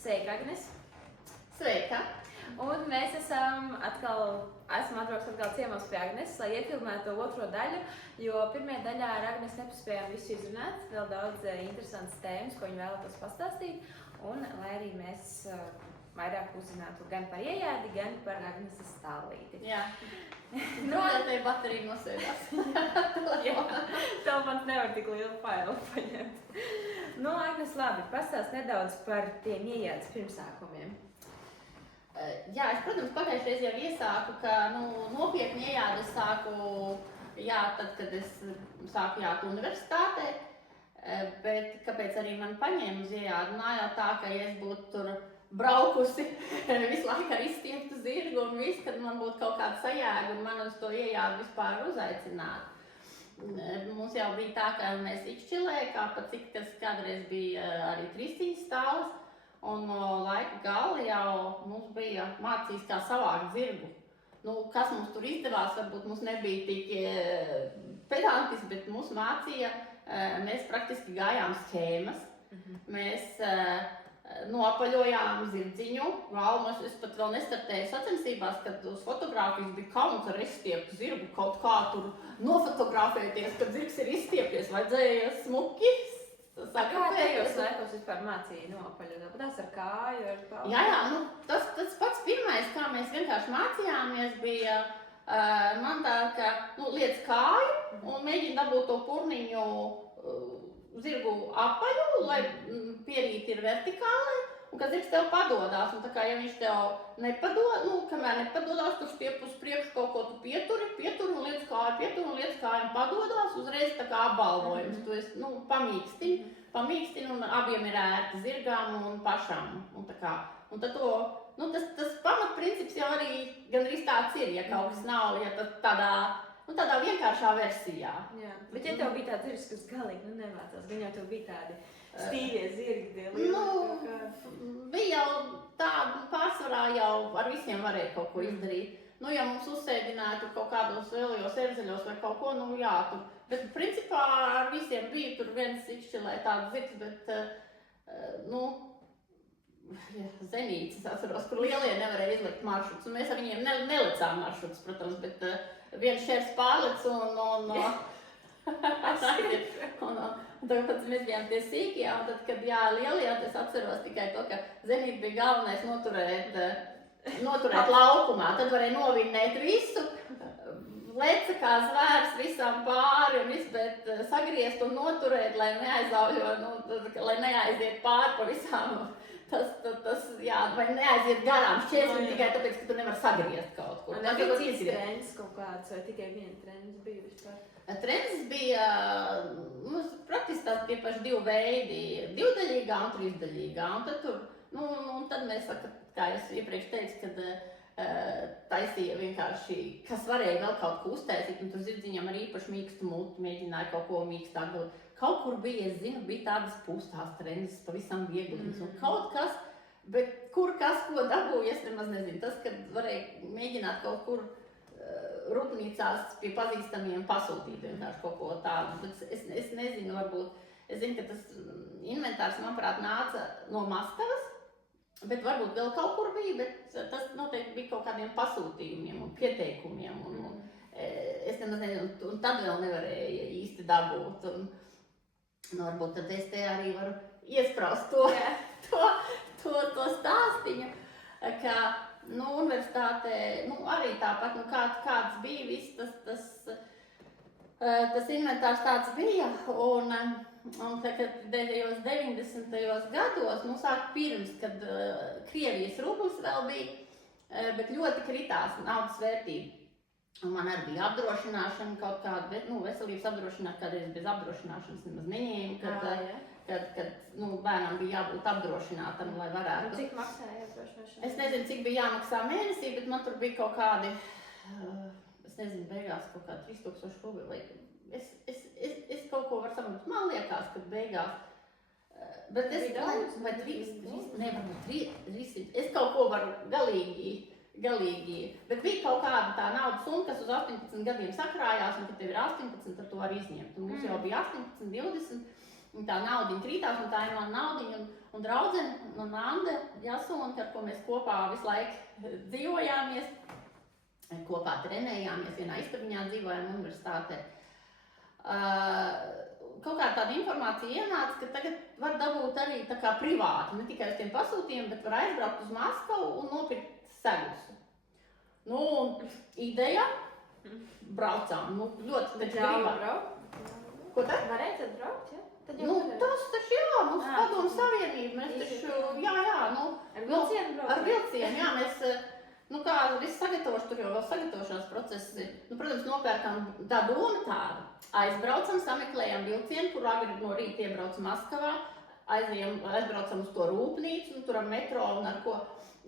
Sveika, Agnes! Sveika! Un mēs esmu atbraukuši atkal ciemos pie Agnes, lai iefilmētu otro daļu, jo pirmajā daļā ar Agnes nepaspējām visu izrunāt, vēl daudz interesantas tēmas, ko viņa vēlētos pastāstīt, un lai arī mēs vairāk uzzinātu gan par iejādi, gan par Agneses stāvlīti. Jā. Te baterija nosēdās. Jā, telefons nevar tik lielu failu paņemt. Nu, Agnes, labi, pastāst nedaudz par tiem iejādes pirmsākumiem. Jā, es, protams, pagājušreiz jau iesāku, ka nopietni iejādi es sāku, tad, kad es sāku jāt universitātē, bet kāpēc arī man paņēma uz iejādi? Nā, jau tā, ka ja es būtu tur braukusi visu laiku ar izstieptu zirgu un visu, kad man būtu kaut kāda sajēga un man uz to iejādi vispār uzaicināt. Mums jau bija tā, ka mēs Ikšķilē, kā pat cik tas kādreiz bija arī trīsciņas stāvs, un no laika gala jau mums bija mācījis, kā savākt zirgu. Kas mums tur izdevās, varbūt mums nebija tik pedantiski, bet mūs mācīja, mēs praktiski gājām schēmas. Mēs noapaļojām zirdziņu, es pat vēl nestartēju sacensībās, kad uz fotogrāfijas bija kauns ar izstieptu zirgu, kaut kā tur nofotografēties, kad zirgs ir izstiepies, vajadzēja smuki. Kā tajos laikos vispār mācīja noapaļot? Tas ar kāju, ar kāju? Jā, tas pats pirmais, kā mēs vienkārši mācījāmies, bija man tā, ka liec kāju un mēģina dabūt to purniņu zirgu apaļu, lai pierīti ir vertikālai, un kad zirgs tev padodās, un tā kā ja viņš tev nepadod, kamēr nepadodās, tur stiep uz priekšu kaut ko tu pieturi un liec kāju, un padodās, uzreiz tā kā apbalvojums, tu esi, pamīkstini, un abiem ir ērti zirgām un pašām, un tā kā, un tad to, tas pamatprincips jau arī gandrīz tāds ir, ja kaut kas nav, ja tādā vienkāršā versijā. Jā, bet ja tev bija tāds zirgs, kas galīgi nemācās, gan jau tev bija tādi stīvie zirgi, bija jau tāda, pārsvarā jau ar visiem varēja kaut ko izdarīt. Ja mums uzsēdināja tur kaut kādos lielajos erzeļos vai kaut ko, tur. Bet principā ar visiem bija tur viens Ikšķilē tāds zirgs, bet, Zenīts, es atceros, kur lielie nevarēja izlikt maršrutus, un mēs ar viņiem nelicām maršrutus, protams, bet viens šērs pārlec un tagad mēs bijām tie sīkie, un tad, kad lielie, es atceros tikai to, ka Zenīt bija galvenais noturēt laukumā, tad varēja novinnēt visu, leca kā zvērs visam pāri un viss, bet sagriezt un noturēt, lai neaizauļo, lai neaiziet pāri pa visām, vai neaiziet garām šķērslim tikai tāpēc, ka tu nevar sagriezt kaut ko. Un bija cits trends kaut kāds, vai tikai viena trends bija vispār? Trends bija, praktiski tās tie paši divi veidi, divdaļīgā un trīsdaļīgā, un tad tur, tad mēs, kā es iepriekš teicu, kad taisīja vienkārši, kas varēja vēl kaut ko uztaisīt, un tur zirdziņam arī īpaši mīkstu muti, mēģināja kaut ko mīkstāk dot. Kaut kur bija, es zinu, bija tādas pustās trends, pavisam viegliņas, un kaut kas, bet kur kas ko dabūja, es nemaz nezinu. Tas, kad varēja mēģināt kaut kur rūpnīcās pie pazīstamiem pasūtīt vienkārši kaut ko tādu, bet es nezinu, varbūt, es zinu, ka tas inventārs, manuprāt, nāca no Maskavas, bet varbūt vēl kaut kur bija, bet tas noteikti bija kaut kādiem pasūtījumiem un pieteikumiem, un es nemaz nezinu, un tad vēl nevarēja īsti dabūt, un varbūt tad es te arī varu iespraust to stāstiņu, ka, universitātē, arī tāpat, kāds bija viss tas inventārs tāds bija, un kad 90. gados, sāk pirms, kad Krievijas rublis vēl bija, bet ļoti kritās naudas vērtība. Un man arī bija apdrošināšana kaut kāda, bet, veselības apdrošināšana, kādreiz bez apdrošināšanas nemaz neņēma, kad bērnam bija jābūt apdrošinātam, lai varētu. Un cik maksāja apdrošināšana? Es nezinu, cik bija jāmaksā mēnesī, bet man tur bija kaut kādi, es nezinu, beigās kaut kādi 3000 rubļi, vai es kaut ko varu samaksāt. Man liekas, ka beigās, bet es, vai 300, es kaut ko varu galīgi, bet bija kaut kāda tā naudas summa, kas uz 18 gadiem sakrājās, un kad tev ir 18, tad tu vari izņemt. Un mums jau bija 18, 20, un tā naudiņa krītās, un tā ir mana naudiņa, un draudzene, un Ande, Jasona, ar ko mēs kopā visu laiku dzīvojāmies, kopā trenējāmies, vienā istabiņā dzīvojām universitātē. Kaut kā tāda informācija ienāca, ka tagad var dabūt arī tā kā privāti, ne tikai uz tiem pasūtījumiem, bet var aizbraukt uz Maskavu un nopirkt segus. Nu, ideja, braucām, nu, ļoti taču gribā. Ko tad? Varēja tad braukt, ja? Tad Nu, tas taču jā, mums padomu savienība, mēs taču, jā, nu. Ar vilcienu braukt? Ar vilcienu, jā, mēs, nu kā, viss sagatavoši, tur jau vēl sagatavošanās process ir. Nu, protams, nopērkam tā doma tāda. Aizbraucam, sameklējam vilcienu, kur agri no rīta iebrauc Maskavā, aizbraucam uz to rūpnīcu, nu, tur ar metro un ar ko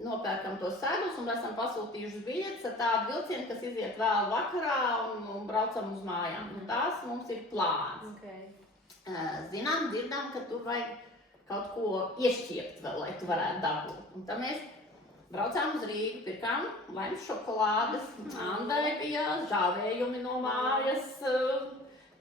nopērkam to segus un esam pasūtījuši biļetes ar tādu vilcienu, kas iziet vēl vakarā un braucam uz mājām. Nu, tās mums ir plāns. Okay. Zinām, dzirdām, ka tur vajag kaut ko iešķiept vēl, lai tu varētu dabūt. Un tad mēs braucām uz Rīgu, pirkām laimes šokolādes, Andai bija žāvējumi no mājas.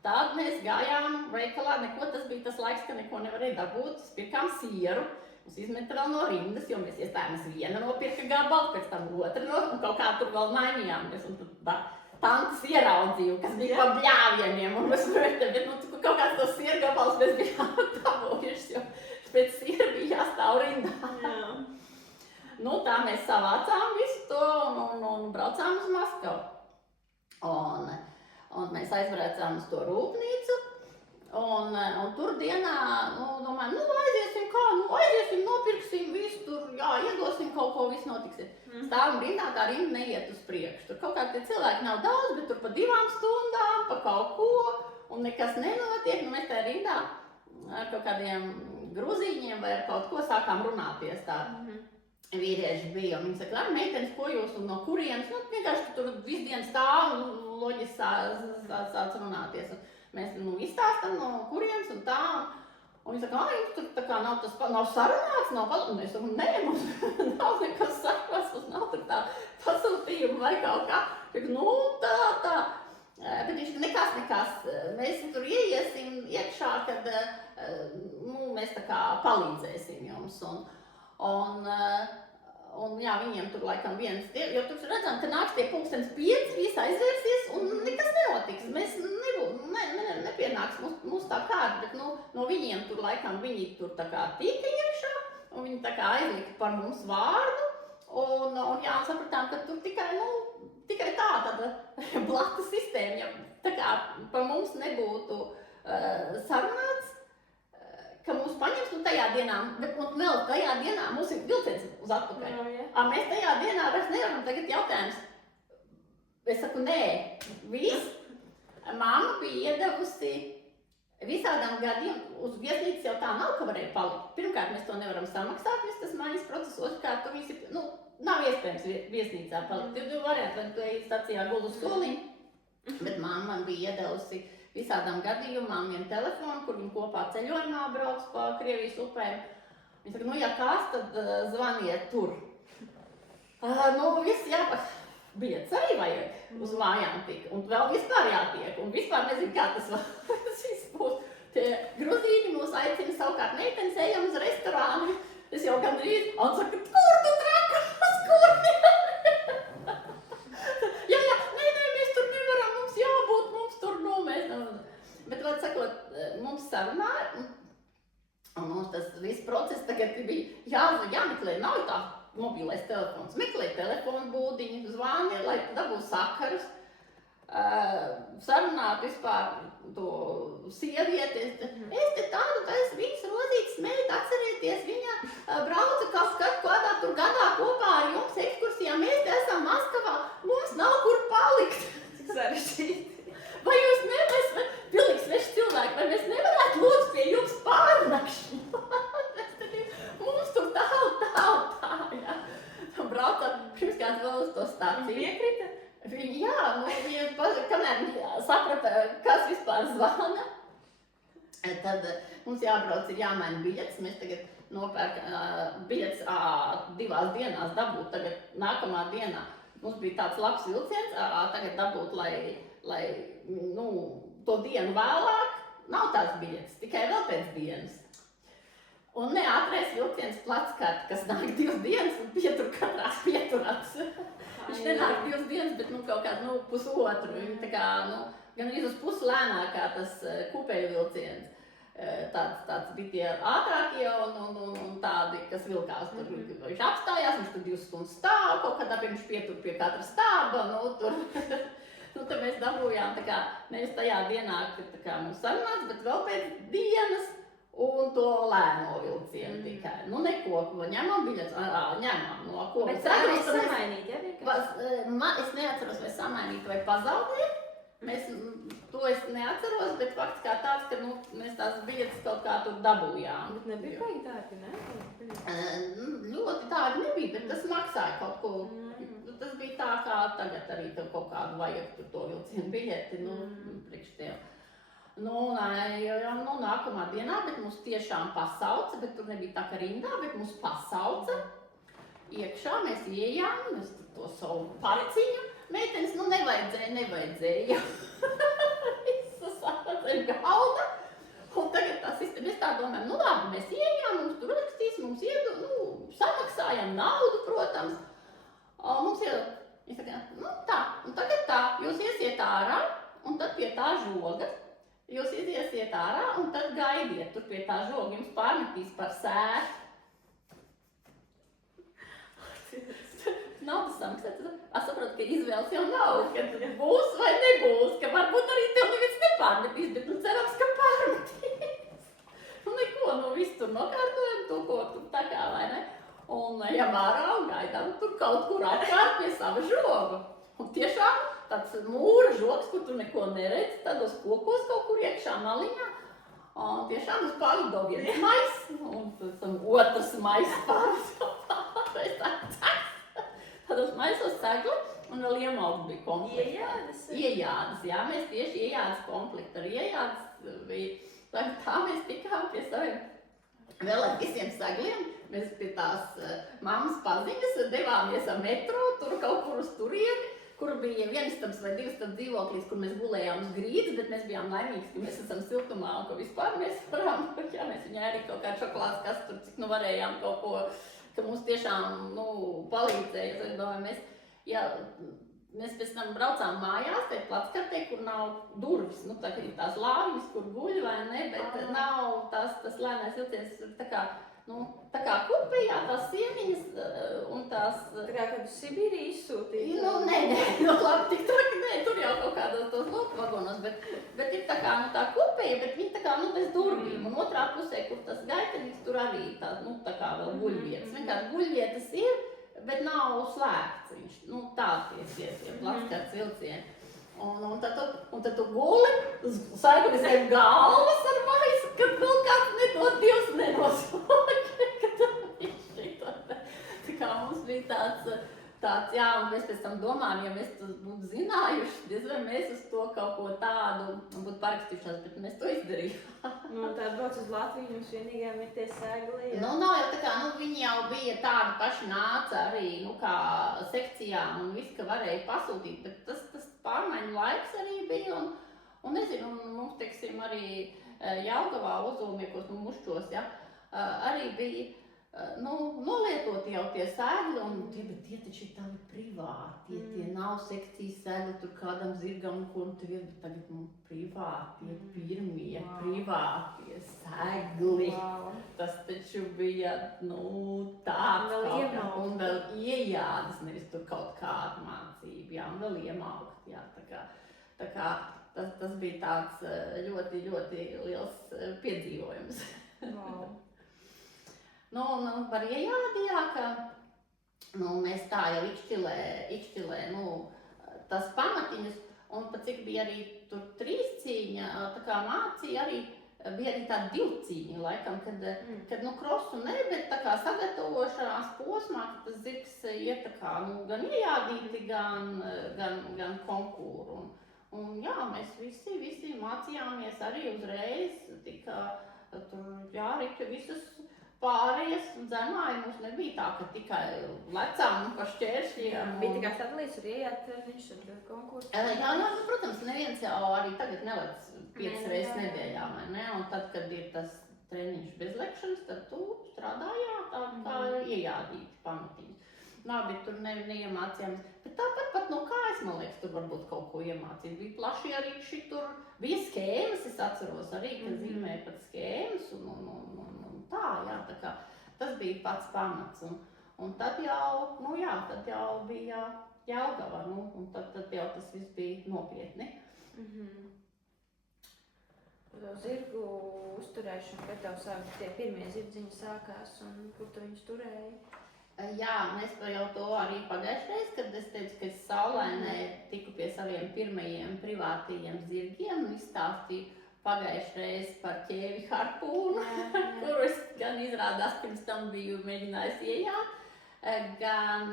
Tad mēs gājām veikalā, tas bija tas laiks, ka neko nevarēja dabūt. Pirkām sieru, mums izmeta vēl no rindas, jo mēs iestājāmies viena nopirka gabalu, pēc tam otra no, un kaut kā tur vēl mainījāmies. Un tad tantes ieraudzīju, kas bija pa bļāvieniem, un mēs bet nu, kaut kāds tos sieru gabalus mēs bijām dabūjuši, jo pēc siera bija jāstāv rindā. Jā. Nu, tā mēs savācām visu to un braucām uz Maskavu. Un mēs aizbraucām uz to rūpnīcu, un tur dienā, domājam, aiziesim, nopirksim visu tur, jā, iedosim kaut ko, viss notiksim. Stāvam rindā, tā rinda neiet uz priekšu. Tur kaut kā tie cilvēki nav daudz, bet tur pa 2 stundām, pa kaut ko, un nekas nenotiek. Nu, mēs tajā rindā ar kaut kādiem gruzīņiem vai ar kaut ko sākām runāties tā. Vīrieši bija, un viņi saka, meitenes, ko jūs un no kurienes? Nu, vienkārši tur visu dienu stāv un loģiski sāc runāties. Un mēs izstāstam no kurienes un tā. Un viņi saka, jums tur tā kā nav sarunāts, un mēs sakam, nē, mums nav nekas sarunāts, mums nav tur tā pasūtījuma vai kaut kā. Nu, tā. Bet viņš nekas, mēs tur ieiesim iekšā, kad mēs tā kā palīdzēsim jums. Un jā, viņiem tur laikam viens, jo tur redzam, ka nāks tie 5:00, viss aizvērsies un nekas nenotiks. Mēs nepienāks mums tā kārta, bet no viņiem tur laikam viņi tur tā kā tika iekšā un viņi tā kā aizlika par mums vārdu. Un jā, sapratām, ka tur tikai tāda blata sistēma, ja tā kā par mums nebūtu sarunāts, ka mūs paņems tajā dienā, bet vēl tajā dienā mums ir vilciens uz atpakaļ. Mēs tajā dienā vairs nevaram tagad jautājums. Es saku, nē, viss. Mamma bija iedevusi visādām gadiem, uz viesnīcas jau tā nav, ka varēja palikt. Pirmkārt, mēs to nevaram samaksāt, viss tas maiņas process, otrkārt, tur visi, nav iespējams viesnīcā palikt. Ir 2 varianti, vai tu ej stacijā guldu soliņu, bet mamma bija iedevusi visādām gadījumām vienu telefonu, kur viņi kopā ceļojumā brauc pa Krievijas upēm. Viņi saka, ja kāds, tad zvaniet tur. Viss biļetes arī vajag uz mājām tik, un vēl vispār jātiek, un vispār nezinu, kā tas viss būs. Tie gruzīņi mūs aicina savukārt meitenes, ejam uz restorānu. Es jau gandrīz, un saka, kur tu trakas, kur? Mēs tur nevaram, mums jābūt, mums tur, Bet, var sakot, mums sarunāja, un mums tas viss process tagad bija jāmeklē, nav tā mobilais telefons. Meklē telefonu būdiņu, zvani, lai dabūtu sakarus, sarunāt vispār to sievieti. Es te tādu, viņas Rozītes meita, atcerieties, viņa brauca kādā tur gadā kopā ar jums ekskursijā, mēs te esam Maskavā, mums nav kur palikt. Cik sarežģīti. Vai jūs pilnīgi sveši cilvēki, vai mēs nevarētu lūdzu pie jums pārnakšņu? Mums tur tā, jā. Braucam, pirms kāds vēl uz to stāciju. Piekrita? Viņa, kamēr saprata, kas vispār zvana, tad mums jābrauc, ir jāmaina biļetes. Mēs tagad nopērkam biļetes 2 dienās dabūt, tagad nākamā dienā. Mums bija tāds labs vilciens, tagad dabūt, lai to dienu vēlāk, nav tās biļetes, tikai vēl pēc dienas. Un ne ātrais vilciens plackārt, kas nāk 2 dienas un pietur katrās pieturats. Viņš nenāk 2 dienas, bet kaut kādu pusotru. Viņi tā kā, gan arī uz pusi lēnākā tas kupeļu vilciens. Tāds bija tie ātrākie un tādi, kas vilkās tur. Viņš apstājās, viņš tur 2 stundas stāv, kaut kādā viņš pietur pie katra stāba, tur. Tad mēs dabūjām tā kā, nevis tajā dienā, kad tā kā mums sarunāts, bet vēl pēc dienas un to lēno vilcienu tikai. Neko, ņemam biļetes, ņemam no ko. Bet tā mēs samainīt, ja vienkārši? Es neatceros, vai samainīt vai pazaudēt. To es neatceros, bet fakts kā tāds, ka mēs tās biļetes kaut kā tur dabūjām. Bet nebija baigi dārgi, ne? Ļoti dārgi nebija, bet tas maksāja kaut ko. Tas bija tā kā tagad arī tev kaut kādu vajag tur to vilcienu biļeti, priekš tev. Nākamā dienā, bet mūs tiešām pasauca, bet tur nebija tā kā rindā, bet mūs pasauca. Iekšā mēs ieejām, mēs to savu parciņu. Meitenes, nevajadzēja. Visas zem galda. Un tagad tā sistēma, mēs tā domājam, labi, mēs ieejām, mums tur rakstīs, mums samaksājam naudu, protams. Mums es saka, tā, un tagad tā, jūs iesiet ārā, un tad pie tā žoga. Jūs iesiet ārā, un tad gaidiet tur pie tā žoga, jums pārmetīs par sētu. Nav tas samaksāts. Es saprotu, ka izvēles jau nav, kad būs vai nebūs, ka varbūt arī tev neviens nepārmetīs, bet cerams, ka pārmetīs. Neko, visu tur nokārtojam, to, ko tur tā kā, vai ne? Un ejam ārā un gaidām tur kaut kur apkārt pie sava žoga. Un tiešām tāds mūra žogs, kur tu neko neredzi, tādos kokos kaut kur iekšā maliņā. Un tiešām uz palido viens mais, un tam otrs mais pāris. Tādos maisos segli, un vēl iemaukt bija komplekts. Iejādas, jā, mēs tieši iejādas komplektu ar iejādas bija. Tā mēs tikām pie saviem vēl ar visiem segliem. Mēs pie tās mammas paziņas devāmies ar metro, tur kaut kur uz turieni, kur bija vienistabs vai divstabs dzīvoklis, kur mēs gulējām uz grīdas, bet mēs bijām laimīgs, ka mēs esam siltumā un ka vispār mēs varam, jā, mēs viņai arī kaut kādu šokolādes kastu, cik varējām kaut ko, ka mums tiešām, palīdzēja. Es domāju, mēs pēc tam braucām mājās, te Plackartē, kur nav durvis, tā kā ir tās lāvis, kur guļ vai ne, bet nav tas lēnais vilciens, tā kā kupejā, tās sieniņas un tās... Tā kā kādu Sibīriju izsūtīja? Labi, tik traki, tur jau kaut kādos tos loku vagonos, bet ir tā kā, tā kupeja, bet viņi tā kā, bez durvīm, un otrā pusē, kur tas gaitenīgs, tur arī tā kā vēl guļvietas. Vienkārši guļvietas ir, bet nav slēgts viņš, tāds tie Plackartes vilcieni. Un tad tu guli, saiguni zem galvas ar maisu, kad vēl kāds nedod Dievs nenosoļ, ka tu viņš šito. Tā kā mums bija tāds, jā, un mēs pēc tam domājam, ja mēs būtu zinājuši, diez vai mēs uz to kaut ko tādu būtu parakstījušās, bet mēs to izdarījām. Tā brauc uz Latviju, jums vienīgajām ir tie segli, jā? Nav jau tā kā, viņi jau bija tādi paši nāca arī, kā sekcijām un viss, ka varēja pasūtīt, bet tas pārmaiņu laiks arī bija, un nezinu, mums, teiksim, arī Jelgavā uzūmiekos, mušķos, ja, arī bija, nolietot jau tie segli, bet tie taču ir tādi privāti, tie nav sekcijas segli, tur kādam zirgam, kur tur ir, bet tagad privāti, pirmie privātie segli. Tas taču bija, tāds kaut kā, un vēl iejādas, nevis tur kaut kāda mācība, jā, un vēl iemaukt, jā, tā kā tas bija tāds ļoti, ļoti liels piedzīvojums. Par iejādījā, ka mēs tā jau ikšķilē, tas pamatiņus, un pat cik bija arī tur 3 cīņa, tā kā mācīja arī, bija arī tāda 2 cīņa, laikam, kad krosu ne, bet tā kā sagatavošanās posmā, kad tas zirgs iet tā kā, gan iejādīti, gan konkūru. Un jā, mēs visi mācījāmies arī uzreiz, Rika visas pārējas dzemāja, mums nebija tā, ka tikai lecām un pa šķēršļiem. Bija tikai sadalīts ar iejāt treniņš ar konkursu? Jā, protams, neviens jau arī tagad nelec 5 reizes nedēļā, vai ne? Un tad, kad ir treniņš bez lekšanas, tad tu strādāji tā kā iejādīti pamatiņi. Labi, tur neiemācījāmies, bet tāpat pat no kājas, man liekas, tur varbūt kaut ko iemācīt. Bija plaši arī šitur, bija skēmas, es atceros arī, ka zīmēja pat skēmas un tā, jā, tā kā tas bija pats pamats. Un tad jau, tad jau bija Jelgava, un tad jau tas viss bija nopietni. Zirgu uzturēšanu, kad tev sāk tie pirmie zirdziņi sākās un kur tu viņus turēji? Jā, mēs jau to arī pagājušreiz, kad es teicu, ka es Saulainē tiku pie saviem pirmajiem privātajiem zirgiem un izstāstīju pagājušreiz par ķēvi harpūnu, kuru es gan izrādās pirms tam biju mēģinājis iejāt, gan,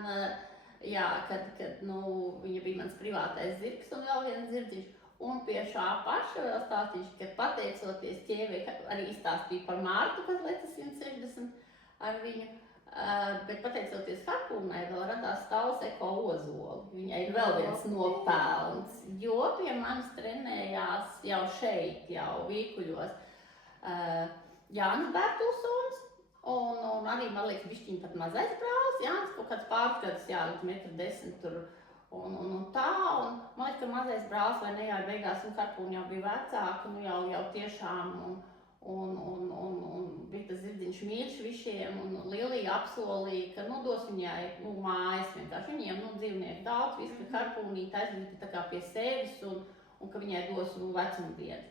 kad viņa bija mans privātais zirgs un vēl viens zirdziņš. Un pie šā paša vēl stāstīšu, ka pateicoties ķēvei, arī izstāstīju par Mārtu, kas lecas 160 ar viņu, bet pateicoties harpūnai vēl radās Stāls Eko Ozoli. Viņai ir vēl viens nopelns, jo pie manis trenējās jau šeit, jau Vīkuļos, Jānis Bērtulsons, un arī, man liekas, bišķiņ pat mazais brālis, Jānis kaut kāds pārskads, līdz 1,10 m tur. Un tā, un man liekas, ka mazais brālis vai nejāja beigās, un harpūna jau bija vecāka, jau tiešām, un bija tas zirdziņš mīļš visiem, un Lielija apsolīja, ka dos viņai mājas vienkārši. Viņiem dzīvnieku daudz, visu, ka harpūnīti aizvīti tā kā pie sevis, un ka viņai dos vecumdienas.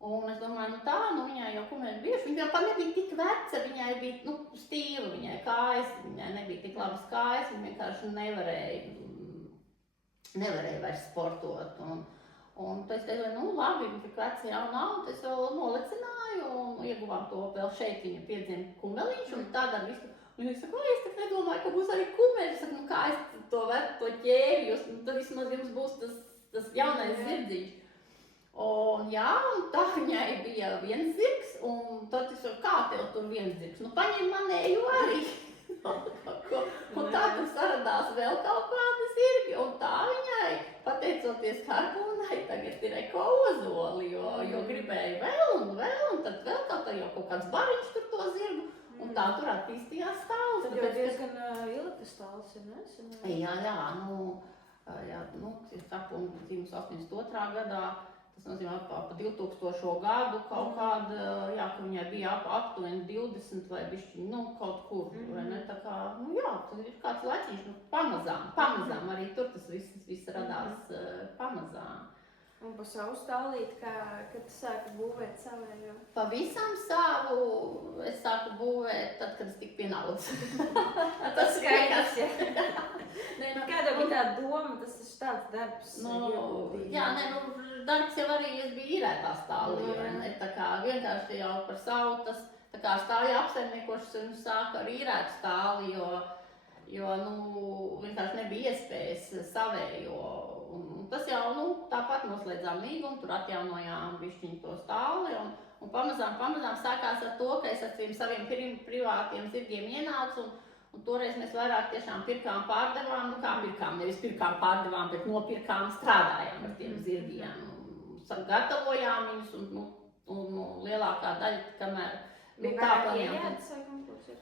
Un es domāju, viņai jau kumēļ bieži, viņa jau pat nebija tik veca, viņai bija, stīva, viņai kājas, viņai nebija tik labas kājas, viņa vienkārši nevarēja vairs sportot. Un tad es teicu, labi, viņa tik veca jau nav, un es vēl nolecināju, un ieguvām to vēl šeit, viņa piedzima kumeliņš, un tādā visu. Un viņa saka, es tak nedomāju, ka būs arī kumeļi. Es saku, kā es to ķēvi, jo tad vismaz jums būs tas jaunais zirdziņš. Un tā viņai bija viens zirgs, un tad es saku, kā tev tur viens zirgs? Paņem manēju arī. Un tā tur saradās vēl kaut kādi zirgi, un tā viņai, pateicoties harpūnai, tagad ir Eko Ozoli, jo gribēja vēl, un tad vēl kaut kāds bariņš tur to zirgu, un tā tur attīstījās Stāls. Tad jau diezgan ilgi Stāls ir, ne? Jā, harpūna dzīves 82. gadā. Tas nozīmē pa 2000. gadu kaut kāda, ka viņai bija aptuveni 20 vai bišķi, kaut kur, vai ne, tā kā, tas ir kāds laiciņš, pamazām, arī tur tas viss radās pamazām. Un pa savu stālīti, kad tu sāki būvēt savējo? Pavisam savu es sāku būvēt tad, kad es tiku pie naudas. Tas skaidrs, ja. Kāda bija tā doma, tas ir tāds darbs? Darbs jau arī es biju īrētā stālī, tā kā vienkārši jau par savu tas, tā kā stāja apsaimniekošas un sāka ar īrētu stāli, jo vienkārši nebija iespējas savējo. Un tas jau, tāpat noslēdzām līgumu, tur atjaunojām bišķiņu to stāli, un pamazām sākās ar to, ka es ar saviem privātiem zirgiem ienācu, un toreiz mēs vairāk tiešām pirkām pārdevām, nevis pirkām pārdevām, bet nopirkām, strādājām ar tiem zirgiem, gatavojām viņus, un lielākā daļa, kamēr vairāk iejādas vai konkursi ir?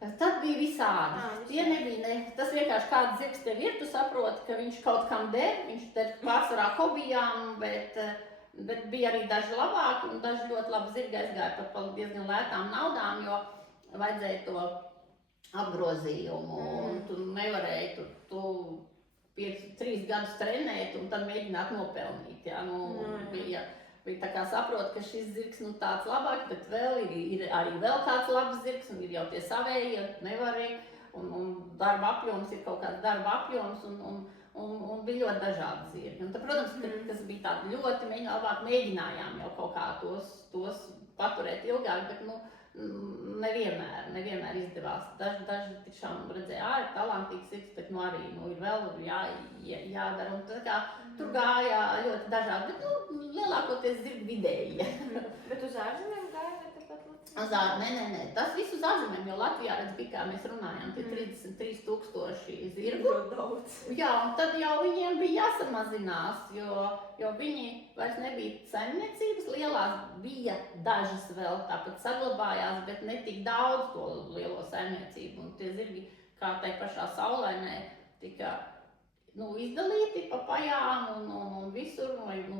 Tad bija visādi. Tie nebija, tas vienkārši kāds zirgs tev ir, tu saproti, ka viņš kaut kam der, viņš der pārsvarā hobijām, bet bija arī daži labāki, un daži ļoti labi zirgi aizgāja pat par diezgan lētām naudām, jo vajadzēja to apgrozījumu, un tu nevarēji tu 3 gadus trenēt, un tad mēģināt nopelnīt, Bija tā kā saprot, ka šis zirgs tāds labāks, bet vēl ir arī vēl kāds labs zirgs, un ir jau tie savēji, nevarēja, un darba apjoms ir kaut kāds darba apjoms, un bija ļoti dažādi zirgi. Un tad, protams, tas bija tādi ļoti mēģinājām jau kaut kā tos paturēt ilgāk, bet nevienmēr izdevās. Daži tiešām redzēja, ir talantīgs zirgs, bet arī ir vēl jādara. Un tā kā tur gāja ļoti dažādi, bet lielākoties zirgi vidēji. Bet uz ārzemēm gāja, vai Nē, tas viss uz ārzemēm, jo Latvijā, redz, bija, kā mēs runājām, tie 33,000 zirgu. Jā, un tad jau viņiem bija jāsamazinās, jo viņi vairs nebija saimniecības, lielās bija dažas vēl tāpat saglabājās, bet ne tik daudz to lielo saimniecību, un tie zirgi, kā tai pašā Saulainē, tika izdalīti pa pajām un visur,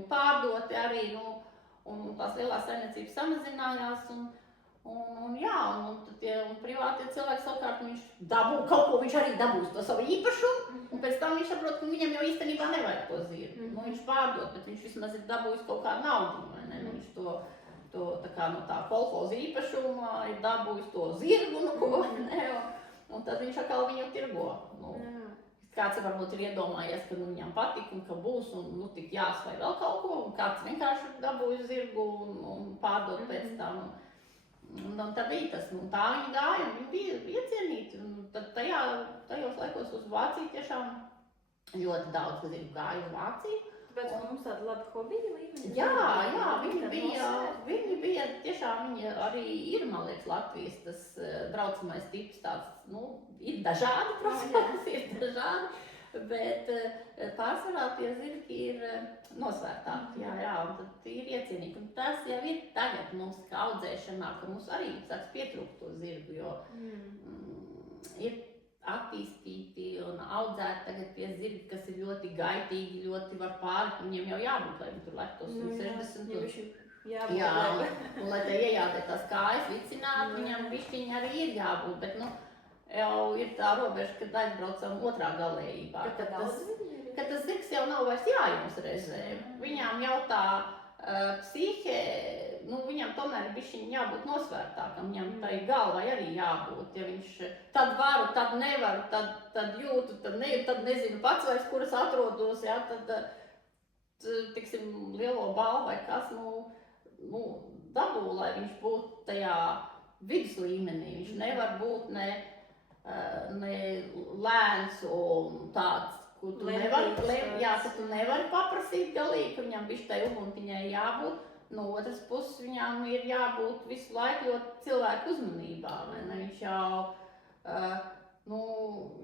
pārdoti arī, un tās lielās saimniecības samazinājās, un tie privātie cilvēki savukārt, viņš dabū kaut ko, viņš arī dabūs to savu īpašumu, un pēc tam viņš saprot, ka viņam jau īstenībā nevajag to zirgu. Viņš pārdot, bet viņš vismaz ir dabūjis kaut kādu naudu, vai ne? Viņš to tā kā no tā kolhoza īpašuma ir dabūjis to zirgu, ne? Un tad viņš atkal viņu tirgo. Kāds varbūt ir iedomājies, ka viņam patika un ka būs un tik jāsvai vēl kaut ko, un kāds vienkārši dabūja zirgu un pārdot pēc tam. Un tad bija tas, tā viņi gāja, un viņi bija iecienīti. Un tad tajos laikos uz Vāciju tiešām ļoti daudz zirgu gāja uz Vāciju. Tāpēc mums tāda laba hobija līmenī? Jā, viņi bija tiešām, viņi arī ir, man liekas, Latvijas tas braucamais tips tāds, ir dažādi, protams, ir dažādi, bet pārsvarā tie zirgi ir nosvērtāki, jā, un tad ir iecienīgi. Un tas jau ir tagad mums kā audzēšanā, ka mums arī sāks pietrūkt to zirgu, jo ir attīstīti un audzēti tagad tie zirgi, kas ir ļoti gaitīgi, ļoti var pārlikt, viņiem jau jābūt, lai viņi tur lektos 160. Jā, un lai te iejādē tās kājas vicināt, viņam bišķiņi arī ir jābūt, bet jau ir tā robeža, kad aizbraucam otrā galējībā. Kad tas zirgs jau nav vairs jājums reizēm. Viņām jau tā psihē, viņam tomēr bišķiņi jābūt nosvērtākam, viņam tai galvai arī jābūt. Ja viņš tad varu, tad nevaru, tad jūtu, tad nejūtu, tad nezinu pats vairs, kuras atrodos, jā, tad, tiksim, lielo balvu vai kas, dabū, lai viņš būtu tajā vidus līmenī. Viņš nevar būt ne lēns un tāds, kur tu nevari paprasīt galīgi, ka viņam bišķi tai uguntiņai jābūt. No otras puses viņām ir jābūt visu laiku ļoti cilvēku uzmanībā, vai ne? Viņš jau,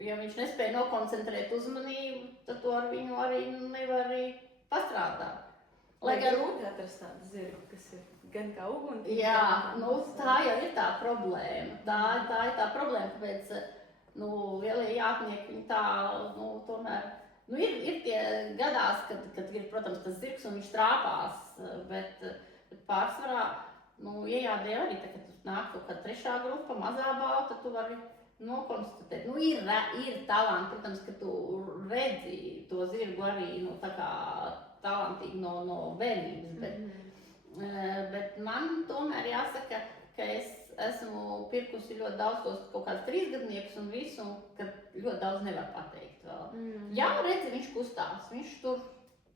ja viņš nespēja nokoncentrēt uzmanību, tad to ar viņu arī nevar pastrādāt. Lai grūti atrast tādu zirgu, kas ir gan kā uguntiņa. Jā, tā jau ir tā problēma. Tā ir tā problēma, kāpēc lielie jātnieki viņi tā, tomēr, ir tie gadās, kad ir, protams, tas zirgs un viņš trāpās, bet pārsvarā, iejādē arī, kad tu nāk kaut kāda trešā grupa, mazā balva, tad tu vari nokonstatēt. Ir talanti, protams, ka tu redzi to zirgu arī, tā kā talantīgi no bērnības, bet man tomēr jāsaka, ka es esmu pirkusi ļoti daudz tos kaut kāds 3-gadniekus un visu, ka ļoti daudz nevar pateikt vēl. Jā, redzi, viņš kustās, viņš tur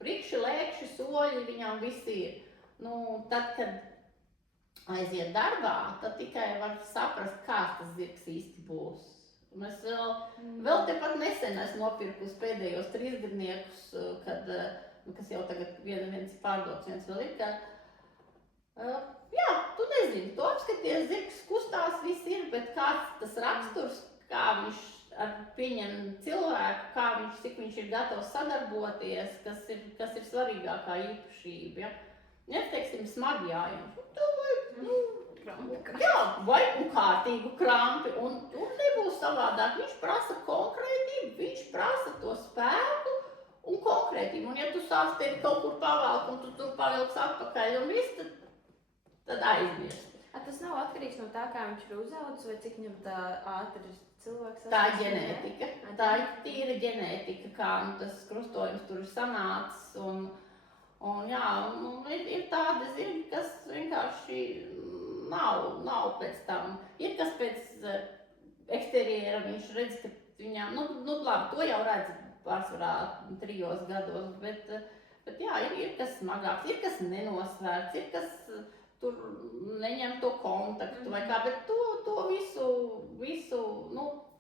rikši, lēkši, soļi, viņam visi ir. Tad, kad aiziet darbā, tad tikai var saprast, kāds tas zirgs īsti būs. Un es vēl tepat nesen esmu nopirkusi pēdējos 3-gadniekus, kas jau tagad viens pārdots, viens vēl ir, tu nezini, tu apskaties, zirgs kustās, viss ir, bet kāds tas raksturs, kā viņš pieņem cilvēku, cik viņš ir gatavs sadarboties, kas ir svarīgākā īpašība, ja? Teiksim, smagi jājums. Vai kārtīgu krampi, un nebūs savādāk. Viņš prasa konkrētību, viņš prasa to spēku un konkrētību. Un ja tu sāc tevi kaut kur pavelk, un tu tur pavilks atpakaļ un viss, tad aizmirst. Tas nav atkarīgs no tā, kā viņš ir uzaudzis, vai cik viņam tā ātri cilvēks? Tā ir ģenētika. Tā ir tīra ģenētika, kā tas krustojums tur ir sanācis. Un ir tādi zirgi, kas vienkārši nav pēc tam. Ir kas pēc eksterjera, viņš redz, ka viņām, labi, to jau redz pārsvarā 3 gados, bet jā, ir kas smagāks, ir kas nenosvērts, ir kas tur neņem to kontaktu vai kā, bet to visu,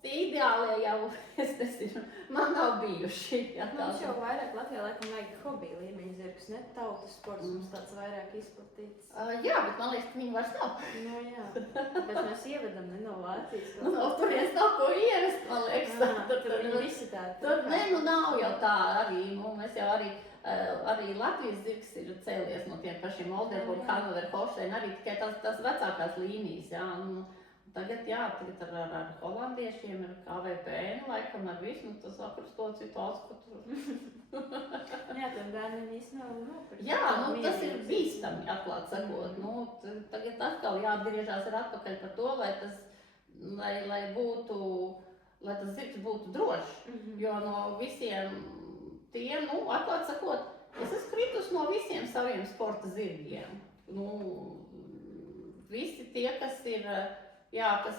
tie ideālie jau, es nezinu, man nav bijuši. Jā, Mums jau vairāk Latvijā laikam vajag hobiju līmeņa zirgus, ne tautas sports, mums tāds vairāk izplatīts. Jā, bet man liekas, ka viņi vairs nav. Nu jā, bet mēs ievedam ne no Vācijas. Turies nav ko ievest, man liekas. Tur viņi visi tādi. Tur, nav jau tā arī, mēs jau arī Latvijas zirgs ir cēlies no tiem pašiem Oldenburg, Hanover, Holstein, arī tikai tās vecākās līnijas, jā. Tagad ar holandiešiem, ar KVPN, laikam ar visu, tas vakars to citu atskatu. Jā, tad bērniem īsti nav nopirkt. Jā, tas ir bīstami, atklāt sakot. Tagad atkal jāatgriežās atpakaļ par to, lai tas zirgs būtu drošs. Jo no visiem tiem, atklāt sakot, es esmu kritus no visiem saviem sporta zirgiem. Visi tie, kas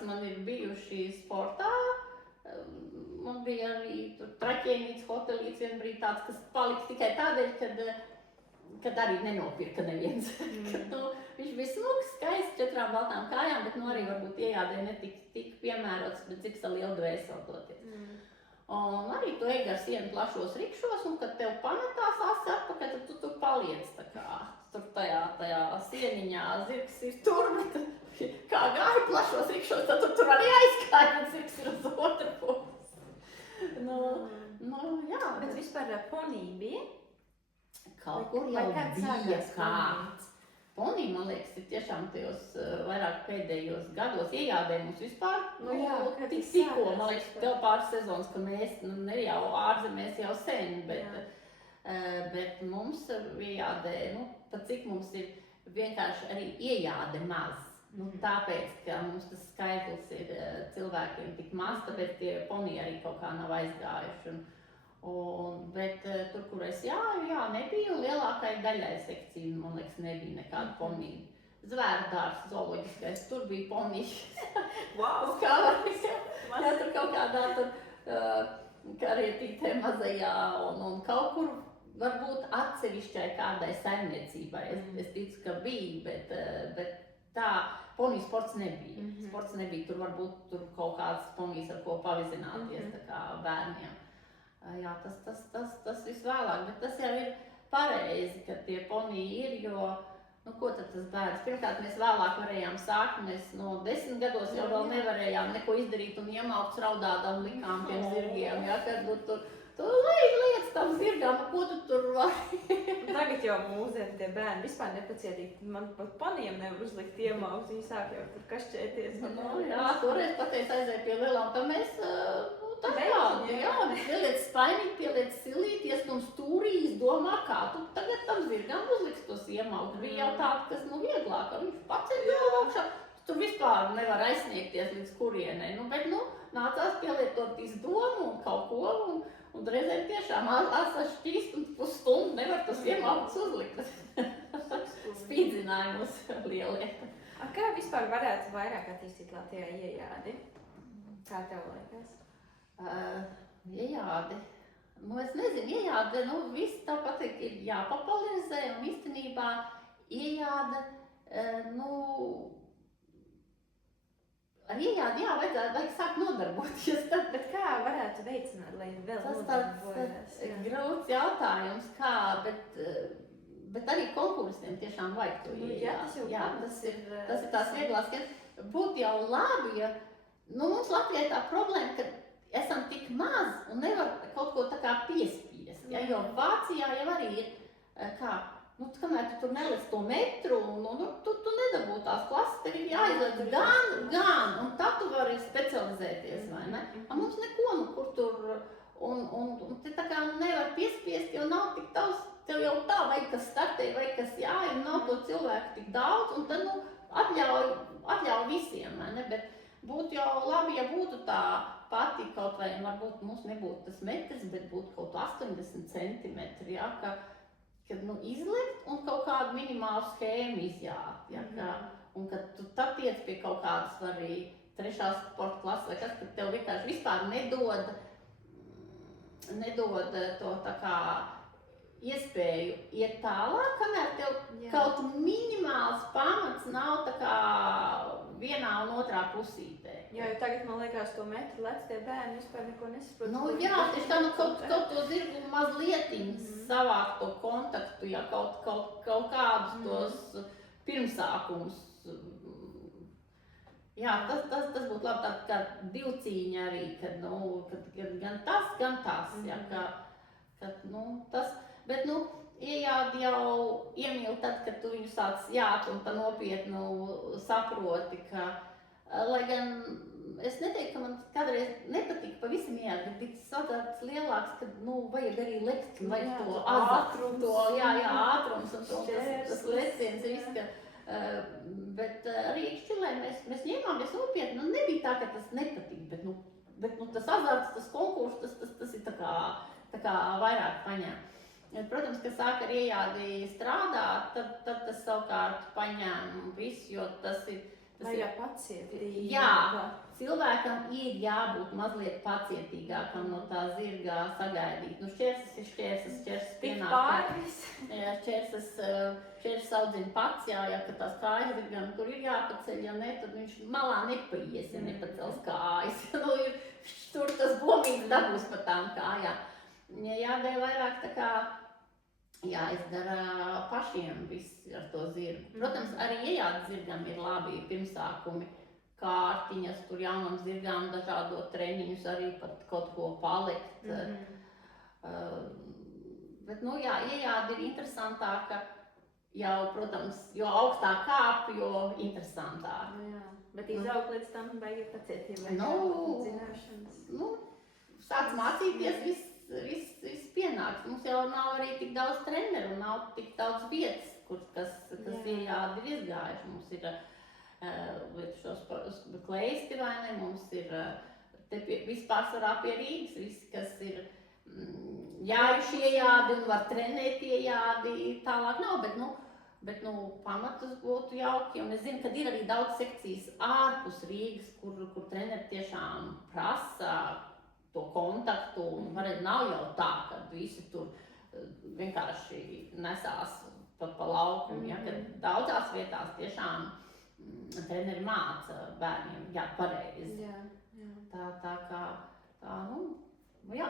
man ir bijuši sportā, man bija arī traķēnīts, hotelīts vienbrīd tāds, kas palika tikai tādēļ, kad arī nenopirka neviens. Viņš bija smuks, skaists, 4 baltām kājām, bet arī varbūt iejādē netika tik piemērots, bet cik lielu dvēseli doties. Un arī tu ej ar sienu plašos rikšos, un kad tev pametās asi atpakaļ, tad tu tur paliec tā kā. Tur tajā sieniņā zirgs ir tur, bet kā gāja plašos rikšos, tad tur arī aizgāja, bet zirgs ir uz otru pusi. Jā. Bet vispār ponī bija? Kaut kur jau bija kāds. Ponī, man liekas, ir tiešām tajos vairāk pēdējos gados iejādē mums vispār. Tikko, man liekas, tev pāris sezonas, ka mēs, ne jau ārzemēs jau sen, bet mums iejādē, pat cik mums ir vienkārši arī iejāde maz. Tāpēc, ka mums tas skaitlis ir cilvēkiem tik maz, tāpēc tie ponī arī kaut kā nav aizgājuši. Bet tur, kur es nebija, un lielākai daļai sekciju, man liekas, nebija nekāda ponī. Zvērdārs zooloģiskais, tur bija ponīši. Wow! Tur kaut kādā karietītē mazajā un kaut kur varbūt atsevišķai kādai saimniecībai. Es ticu, ka bija, bet tā poniju sports nebija. Sports nebija, tur varbūt kaut kāds ponijs, ar ko pavizināties tā kā bērniem. Jā, tas viss vēlāk, bet tas jau ir pareizi, ka tie poniji ir, jo, ko tad tas bērns? Pirmkārt, mēs vēlāk varējām sākt, mēs no 10 gados jau vēl nevarējām neko izdarīt un iemaukt raudādām likām tiem zirgiem, kad tu liec tam zirgām, ko tu tur vari? Tagad jau mūsdienu tie bērni vispār nepacietīgi, man pat ponijiem nevar uzlikt iemaukt, viņi sāk jau tur kašķēties. Jā, toreiz pateic aizēja pie lielām, tad mēs pieliec spainīt, pieliec silīt, iestum stūrī, izdomā, kā tu tagad tam zirgam uzliks tos iemaukt. Bija jau tāda, kas vieglāk, viņš paceļ jau augšā, tur vispār nevar aizsniegties līdz kurienei. Bet nācās pielietot izdomu un kaut ko, un reizēm tiešām asa šķīst un pusstundu nevar tos iemauktus uzlikt. Spīdzinājumus lielie. Kā vispār varētu vairāk attīstīt Latvijā iejādi? Kā tev liekas? Iejādi. Es nezinu, iejāde, viss tāpat ir jāpopularizē, un īstenībā iejāde, ar iejādi vajag sākt nodarboties. Bet kā varētu veicināt, lai vēl nodarbojas? Tas tāds grūts jautājums, kā, bet arī konkursiem tiešām vajag to iejādi. Tas ir tās vieglās, ka būtu jau labi, ja mums Latvijai tā problēma, ka esam tik maz un nevar kaut ko tā kā piespiest, jo Vācijā jau arī ir, kamēr tu tur neliec to metru, tu nedabū tās klases, tev ir jāizliec gan, un tad tu vari specializēties, vai ne? Mums neko, kur tur, un te tā kā nevar piespiest, jo nav tik tavs, tev jau tā vajag, kas startē, vai kas un nav to cilvēku tik daudz, un tad, atļauj visiem, vai ne? Bet būtu jau labi, ja būtu tā pati kaut vai, varbūt mums nebūtu tas metrs, bet būtu kaut 80 centimetri, kad izlikt un kaut kādu minimālu schēmu izjāt, un kad tu tad tiec pie kaut kādas arī 3. sporta klases vai kas, kad tev vienkārši vispār nedod to tā kā iespēju iet tālāk, kamēr tev kaut minimāls pamats nav tā kā vienā un otrā pusītē. Jā, jo tagad man liekas, to metru lec tie bērni vispār neko nesaprot. Nu, jā, tieši tā, nu, kaut to zirgu mazlietiņ savākt to kontaktu, ja kaut kādus tos pirmsākumus. Jā, tas būtu labi tāda kā divcīņa arī, kad gan tas, ja, kad, tas, bet, iejādi jau iemīl tad, kad tu viņu sāc jāt un tā nopietnu saproti, ka, lai gan es neteiktu, ka man kādreiz nepatīk pavisam iejāt, bet bija tāds lielāks, ka, vajag arī lekt, vajag to ātrums, ātrums un tas leciens, viss, ka, bet arī šķilē mēs ņēmāmies nopietni, nebija tā, ka tas nepatīk, bet tas azarts, tas konkurss, tas ir tā kā vairāk paņem. Protams, ka sāk ar iejādi strādāt, tad tas savukārt paņem visu, jo tas ir... pacietīgi. Jā, cilvēkam ir jābūt mazliet pacietīgākam no tā zirga sagaidīt. Šķērses pienāk. Šķērses audzina pats, ja ka tās kājas zirgam, tur ir jāpaceļ, ja ne, tad viņš malā nepaies, ja nepacels kājas. Tur tas bomīgs dabūs pa tām kājām. Jādara vairāk tā kā jāizdara pašiem viss ar to zirgu. Protams, arī iejādi zirgam ir labi pirmsākumi, kārtiņas, tur jaunam zirgām dažādot treniņus, arī pat kaut ko palikt. Bet, iejādi ir interesantāka jau, protams, jo augstāk kāp, jo interesantāk. Bet izaug līdz tam baigi pacietībai. Zināšanas. Sāc mācīties, viss pienāks. Mums jau nav arī tik daudz treneru, nav tik daudz vietas, kas iejādi ir izgājuši. Mums ir šos kleisti vai ne, mums ir vispārsvarā pie Rīgas, viss, kas ir jājuši iejādi un var trenēt iejādi, tālāk nav, bet pamatus būtu jauki, un es zinu, ka ir arī daudz sekcijas ārpus Rīgas, kur treneri tiešām prasa to kontaktu, un nav jau tā, ka visi tur vienkārši nesās pa laukumu, ja, kad daudzās vietās tiešām treneri māca bērniem, pareizi. Tā kā,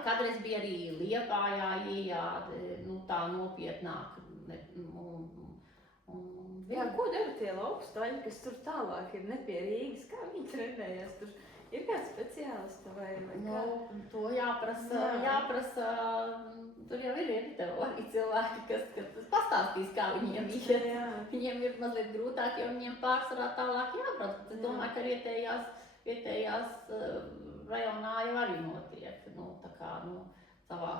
kādreiz bija arī Liepājā iejāde, tā nopietnāk. Ko dara tie laukstaļi, kas tur tālāk ir, ne pie Rīgas, kā viņi trenējas tur? Ir kāds speciālists vai kā? To jāprasa, tur jau ir teorija cilvēki, kas pastāstīs, kā viņiem ir. Viņiem ir mazliet grūtāk, jo viņiem pārsvarā tālāk jābrauc. Es domāju, ka vietējās rajonā jau arī notiek, savā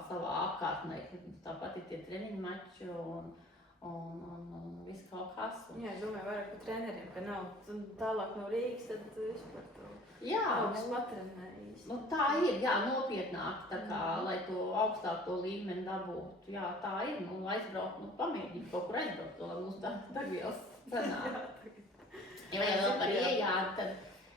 apkārtnē. Tāpat ir tie treniņu mači un viss kaut kas. Jā, es domāju, vairāk par treneriem, ka nav tālāk no Rīgas, tad vispār to augstu patrenē īsti. Tā ir, nopietnāk, lai to augstāko līmeni dabūtu. Jā, tā ir, aizbraukt, pamēģināt kaut kur aizbraukt, lai mūsu degvielas cenāk. Ja vēl par iejādi, tad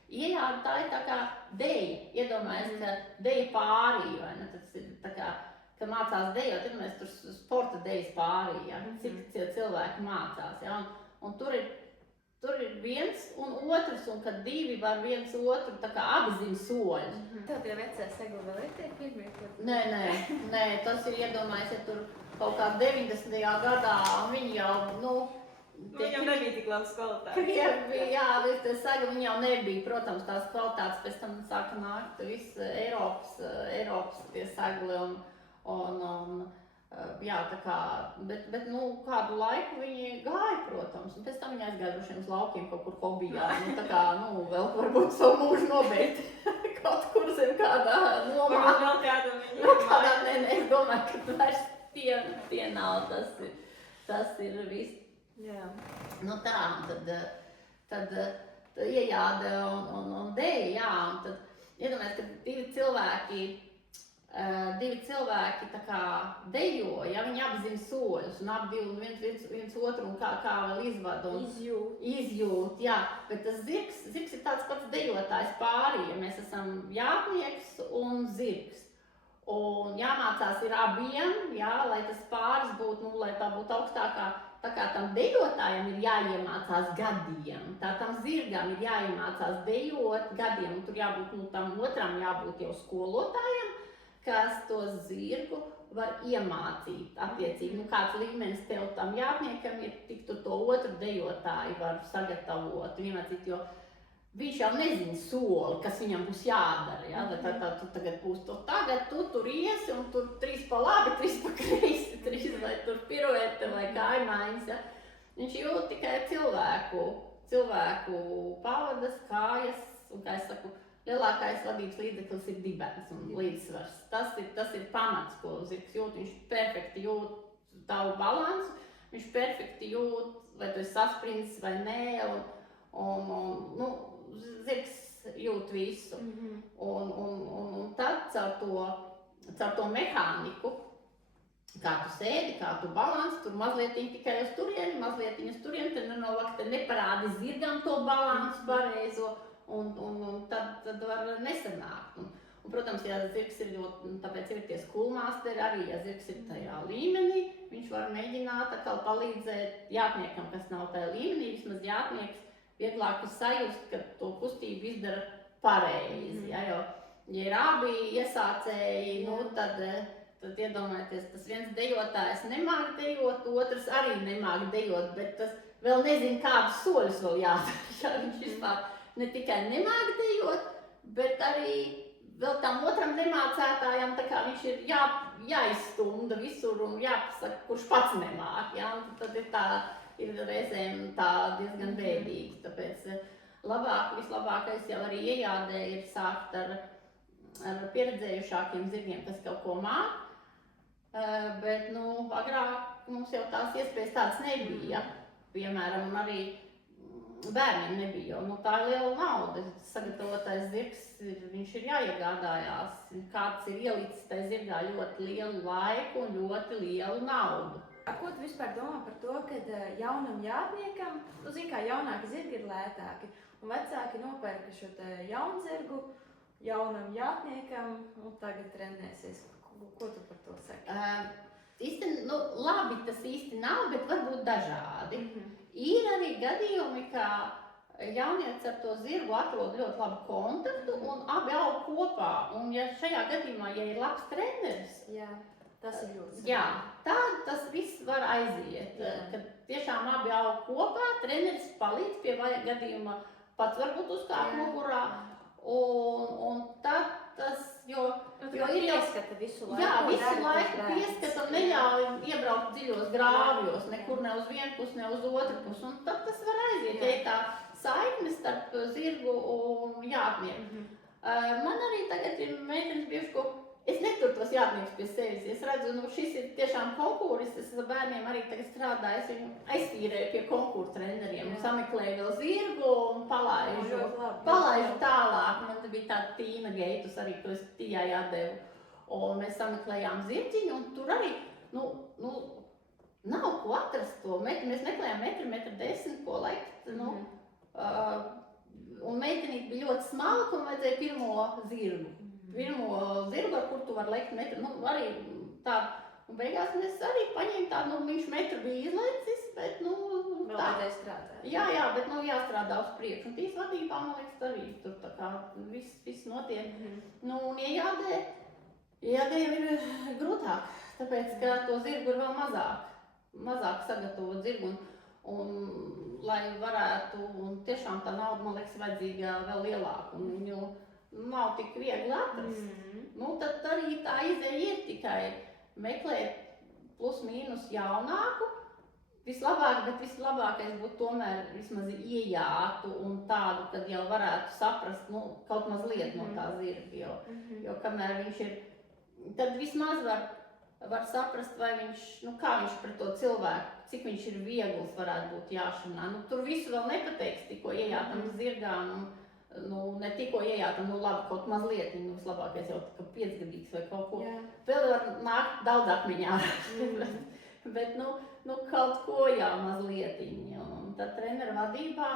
iejādi tā ir tā kā deja. Iedomājies, ka deja pārī, vai ne? Tas ir tā kā, ka mācās dejot, ir mēs tur sporta dejas pārī, ja? Cik cilvēki mācās, ja? Un tur ir viens un otrs, un kad divi var viens otru tā kā apzina soļus. Tev tie vecā segli vēl ir tie pirmie? Nē, tas ir iedomājies, ja tur kaut kā 90. gadā viņi jau, Viņam nebija tik labs kvalitātes. Jā, segli viņi jau nebija, protams, tās kvalitātes pēc tam sāka nākt viss Eiropas tie segli un jā, tā kā, bet kādu laiku viņi gāja, protams, un pēc tam viņi aizgāja droši vien uz laukiem kaut kur hobijā, tā kā, vēl varbūt savu mūžu nobeigt kaut kur zem kādā nomā. Vēl kādam viņi es domāju, ka vairs tie nav, tas ir viss. Jā. Tad iejāde un deja, jā, un tad iedomājies, ka divi cilvēki tā kā dejo, ja viņi apzina soļus un viens otru un kā vēl izvada un izjūt, jā, bet tas zirgs ir tāds pats dejotājs pārī, ja mēs esam jātnieks un zirgs. Un jāmācās ir abiem, jā, lai tas pāris būtu, lai tā būtu augstākā tā kā tam dejotājam ir jāiemācās gadiem, tā tam zirgam ir jāiemācās dejot gadiem, un tur jābūt, tam otram jābūt jau skolotājam, kas to zirgu var iemācīt attiecīgi. Kāds līmenis tev tam jātniekam ir, tik tu to otru dejotāju var sagatavot, iemācīt, jo viņš jau nezina soli, kas viņam būs jādara, ja? Tu tagad būs to tagad, tu tur iesi un tur 3 pa labi, 3 pa kreisi, 3 vai tur piruete vai kājmaiņas, ja? Viņš jūt tikai cilvēku pavadas, kājas, un, kā es saku, lielākais vadības līdzeklis ir dibens un līdzsvars. Tas ir pamats, ko zirgs jūt, viņš perfekti jūt tavu balansu, viņš perfekti jūt, vai tu esi sasprindzis vai nē, un zirgs jūt visu. Un tad caur to mehāniku, kā tu sēdi, kā tu balansi, tur mazliet tikai uz turieni, tad neparādi zirgam to balansu pareizo, un tad var nesanākt. Un, protams, ja zirgs ir ļoti, tāpēc ir tie schoolmasteri arī, ja zirgs ir tajā līmenī, viņš var mēģināt atkal palīdzēt jātniekam, kas nav tajā līmenī, vismaz jātnieks vieglāk sajust, ka to kustību izdara pareizi, ja, jo, ja ir abi iesācēji, tad iedomājieties, tas viens dejotājs nemāk dejot, otrs arī nemāk dejot, bet tas vēl nezin, kādus soļus vēl jādara, ja viņš vispār ne tikai nemāk dejot, bet arī vēl tam otram nemācētājam, tā kā viņš ir jāizstumda visur un jāpasaka, kurš pats nemāk, ja, un tad ir reizēm tā diezgan bēdīgi, tāpēc vislabākais jau arī iejādē ir sākt ar pieredzējušākiem zirgiem, kas kaut ko māk, bet, agrāk mums jau tās iespējas tādas nebija, piemēram, un arī bērniem nebija, jo, tā ir liela nauda, sagatavotais zirgs, viņš ir jāiegādājās, kāds ir ielicis tai zirgā ļoti lielu laiku un ļoti lielu naudu. Ko tu vispār domā par to, kad jaunam jātniekam, zini, kā jaunāki zirgi ir lētāki, un vecāki nopērka šo jaunu zirgu, jaunam jātniekam, un tagad trenēsies. Ko tu par to saki? Labi, tas īsti nav, bet varbūt dažādi. Ir arī gadījumi, ka jaunieci ar to zirgu atrod ļoti labu kontaktu, un abi aug kopā, un ja šajā gadījumā, ja ir labs treneris, tas ir ļoti jā, tad tas viss var aiziet, kad tiešām abi aug kopā, treneris palīdz pie gadījuma, pats varbūt uzkāp mugurā, un tad tas, jo ir jau pieskata visu laiku. Jā, visu laiku pieskata un neļauj iebraukt dziļos grāvjos, nekur ne uz vienu pusi, ne uz otru pusi, un tad tas var aiziet, ja ir tā saikne starp zirgu un jātnieku. Man arī tagad ir meitenes bijuši, ko es neturu tos jātniekus pie sevis. Es redzu, šis ir tiešām konkuris, es ar bērniem arī tagad strādāju, es viņu aiztīrēju pie konkursu treneriem, sameklēju vēl zirgu un palaižu tālāk. Man bija tāda Tīna Geitus arī, ko es Tijā jādevu. Un mēs sameklējām zirģiņu, un tur arī, nav ko atrast to metru. Mēs meklējām 1,10 m, ko lekt, un meitenīte bija ļoti smalka un vajadzēja pirmo zirgu, ar kur tu vari lekt metru, arī tādu, un beigās mēs arī paņēmām tādu, viņš metru bija izlaicis, bet, vēl vajadzēja strādāt. Jā, bet, jāstrādā uz priekšu, un tīs vadībā, man liekas, arī tur tā kā viss notiek. Un iejādē ir grūtāk, tāpēc, ka to zirgu ir vēl mazāk sagatavot zirgu, un lai varētu, un tiešām tā nauda, man liekas, vajadzīga vēl lielāka, un viņu nav tik viegli atrast. Tad arī tā izeja ir tikai meklēt plus mīnus jaunāku, bet vislabākais būtu tomēr vismaz iejātu un tādu, kad jau varētu saprast, kaut mazliet no tā zirga, jo kamēr viņš ir, tad vismaz var saprast, vai viņš, kā viņš pret to cilvēku, cik viņš ir viegls varētu būt jāšanā. Tur visu vēl nepateiks, tikko iejātam zirgām, ne tikko iejātam, labi, kaut mazliet, vislabākais jau kā 5-gadīgs vai kaut ko. Vēl var nākt daudz akmeņā, bet, kaut ko mazlietiņi. Un tad treneru vadībā,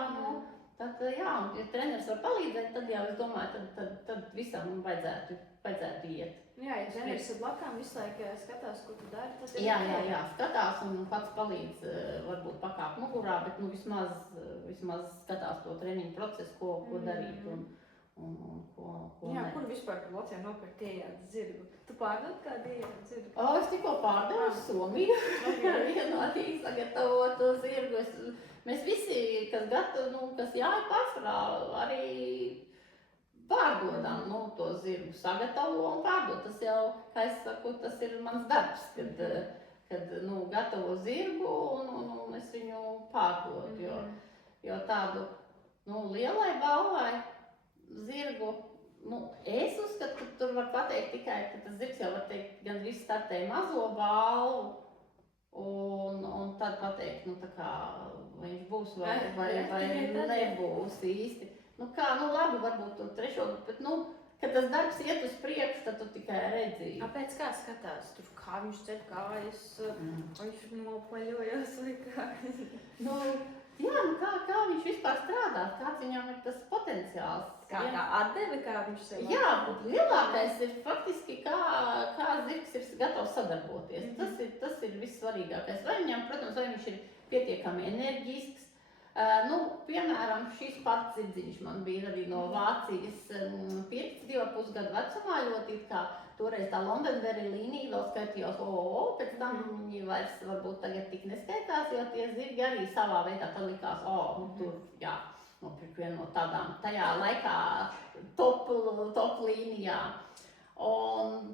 Tad, jā, un ja treneris var palīdzēt, tad jau es domāju, tad visam vajadzētu iet. Jā, ja treneris ir blakām visu laiku skatās, ko tu dari, tas ir Jā, skatās un pats palīdz varbūt pakāpt mugurā, bet vismaz skatās to treniņu procesu, ko darīt un ko jā, ne. kur vispār Latvijā nopirkt iejāt zirgu? Tu pārdod kādu iejāt zirgu? Es tikko pārdevu Somiju, vienādīgi sagatavotu zirgu. Mēs visi, kas jāja pārsvarā, arī pārdodam, to zirgu sagatavo un pārdod. Tas jau, kā es saku, tas ir mans darbs, kad gatavo zirgu un es viņu pārdodu, jo tādu, lielai balvai zirgu, es uzskatu, ka tur var pateikt tikai, ka tas zirgs jau var teikt, gan viss startēja mazo balvu, un tad pateikt, tā kā viņš būs vai nebūs īsti. Labi, varbūt tur trešo, bet, kad tas darbs iet uz priekšu, tad tu tikai redzi. Pēc kā skatās? Tur kā viņš ceļ kājas, viņš nopaļojas vai kā? Jā, kā viņš vispār strādā, kāds viņam ir tas potenciāls. Kā atdeve, kā viņš sev? Jā, lielākais ir faktiski, kā zirgs ir gatavs sadarboties. Tas ir vissvarīgākais. Vai viņam, protams, vai viņš ir pietiekami enerģisks. Piemēram, šis pats zirdziņš man bija arī no Vācijas pirkts 2,5 gadu vecumā, ļoti kā toreiz tā Londonderry līnija vēl skaitījos pēc tam viņi vairs varbūt tagad tik neskaitās, jo tie zirgi arī savā veidā tad likās, tur, jā, nopirkt vienu no tādām tajā laikā top līnijām.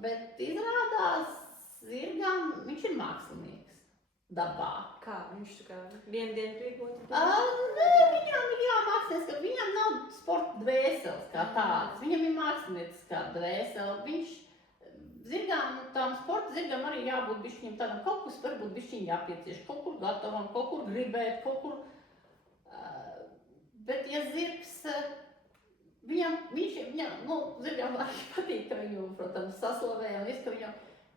Bet izrādās zirgam viņš ir mākslinieks dabā. Kā? Viņš tā kā vienu dienu priegot? Nē, viņam ir jāmākslies, ka viņam nav sporta dvēseles kā tāds. Viņam ir mākslinieckā dvēsele. Viņš zirgām, tām sporta zirgam arī jābūt bišķiņam tādam, kaut kas varbūt bišķiņ jāpiecieš, kaut kur gatavam, kaut kur gribēt, kaut kur. Bet ja zirgs, zirgam arī patīk, ka viņu, protams, saslavē un viss, ka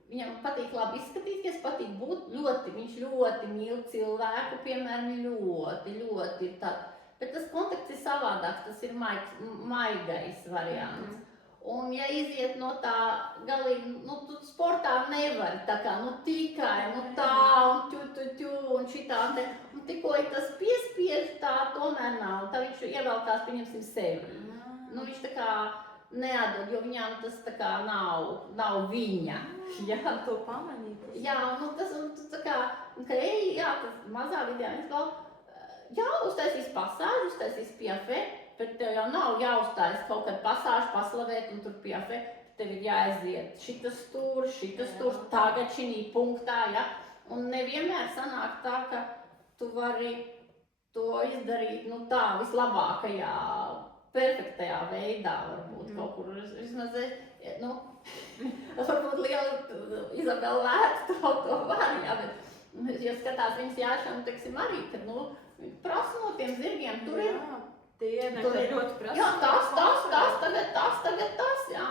viņam patīk labi izskatīties, patīk būt viņš ļoti mīl cilvēku, piemēram, ļoti ir tā. Bet tas kontakts ir savādāks, tas ir maigais variants. Un ja iziet no tā galīgi, tu sportā nevari tā kā, tikai, tā un šitā, un tikko ir tas piespiež, tā tomēr nav, tā viņš ievelkās, pieņemsim, sevi. Viņš tā kā neatdod, jo viņām tas tā kā nav viņa. Jā, to pamanīt. Jā, tas tā kā, tas mazā vidē, uztaisīs pasāžu, uztaisīs piafē, bet tev jau nav jāuztais kaut kad pasāžu, paslavēt un tur piafē. Tev ir jāaiziet šitas tur, tagad šinī punktā, ja? Un nevienmēr sanāk tā, ka tu vari to izdarīt, tā vislabākajā, perfektajā veidā varbūt kaut kur. Vismaz, varbūt liela Izabela vērts to var, jā, bet, ja skatās viņas jāšanu, teiksim, arī, kad, prasa no tiem zirgiem, tur ir. Tie ļoti prasa. Jā, tagad tas, jā,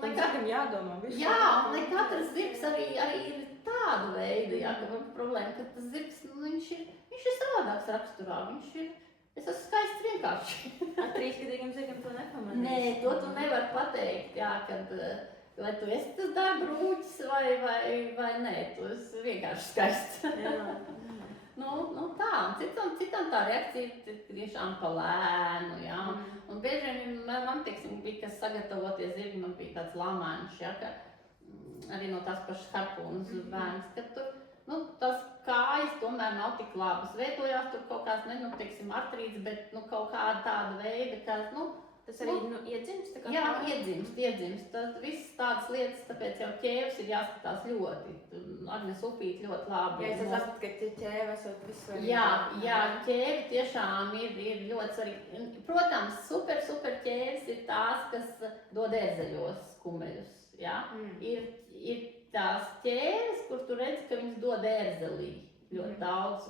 nekādam jādomā visu. Jā, un ne katrs zirgs arī ir tādu veidu, jā, ka problēma, ka tas zirgs, viņš ir savādāks raksturā, es esmu skaists vienkārši. Ar 3-gadīgiem zirgiem to nepamanīs. Nē, to tu nevar pateikt, jā, kad, vai tu esi tas darba rūķis vai nē, tu esi vienkārši skaists. Jā. Tā, un citam tā reakcija ir tiešām pa lēnu, jā. Un bieži vien man, teiksim, bija, kas sagatavoties zirgi, man bija tāds lamēns, jā, ka arī no tās pašas harpūnas bērns, ka tur, tas kājas tomēr nav tik labas. Veidojās tur kaut kāds, teiksim, artrīts, bet, kaut kāda tāda veida, ka, tas arī, iedzimst? Tā kā jā, iedzimst. Tas viss tādas lietas, tāpēc jau ķēvis ir jāskatās ļoti. Agnes upīt ļoti labi. Jā, es saprotu, ka ķēvi esot visu. Jā, ķēvi tiešām ir ļoti svarīgi. Protams, super ķēvis ir tās, kas dod ērzeļos kumeļus. Jā? Ir tās ķēvis, kur tu redzi, ka viņas dod ērzelī ļoti daudz.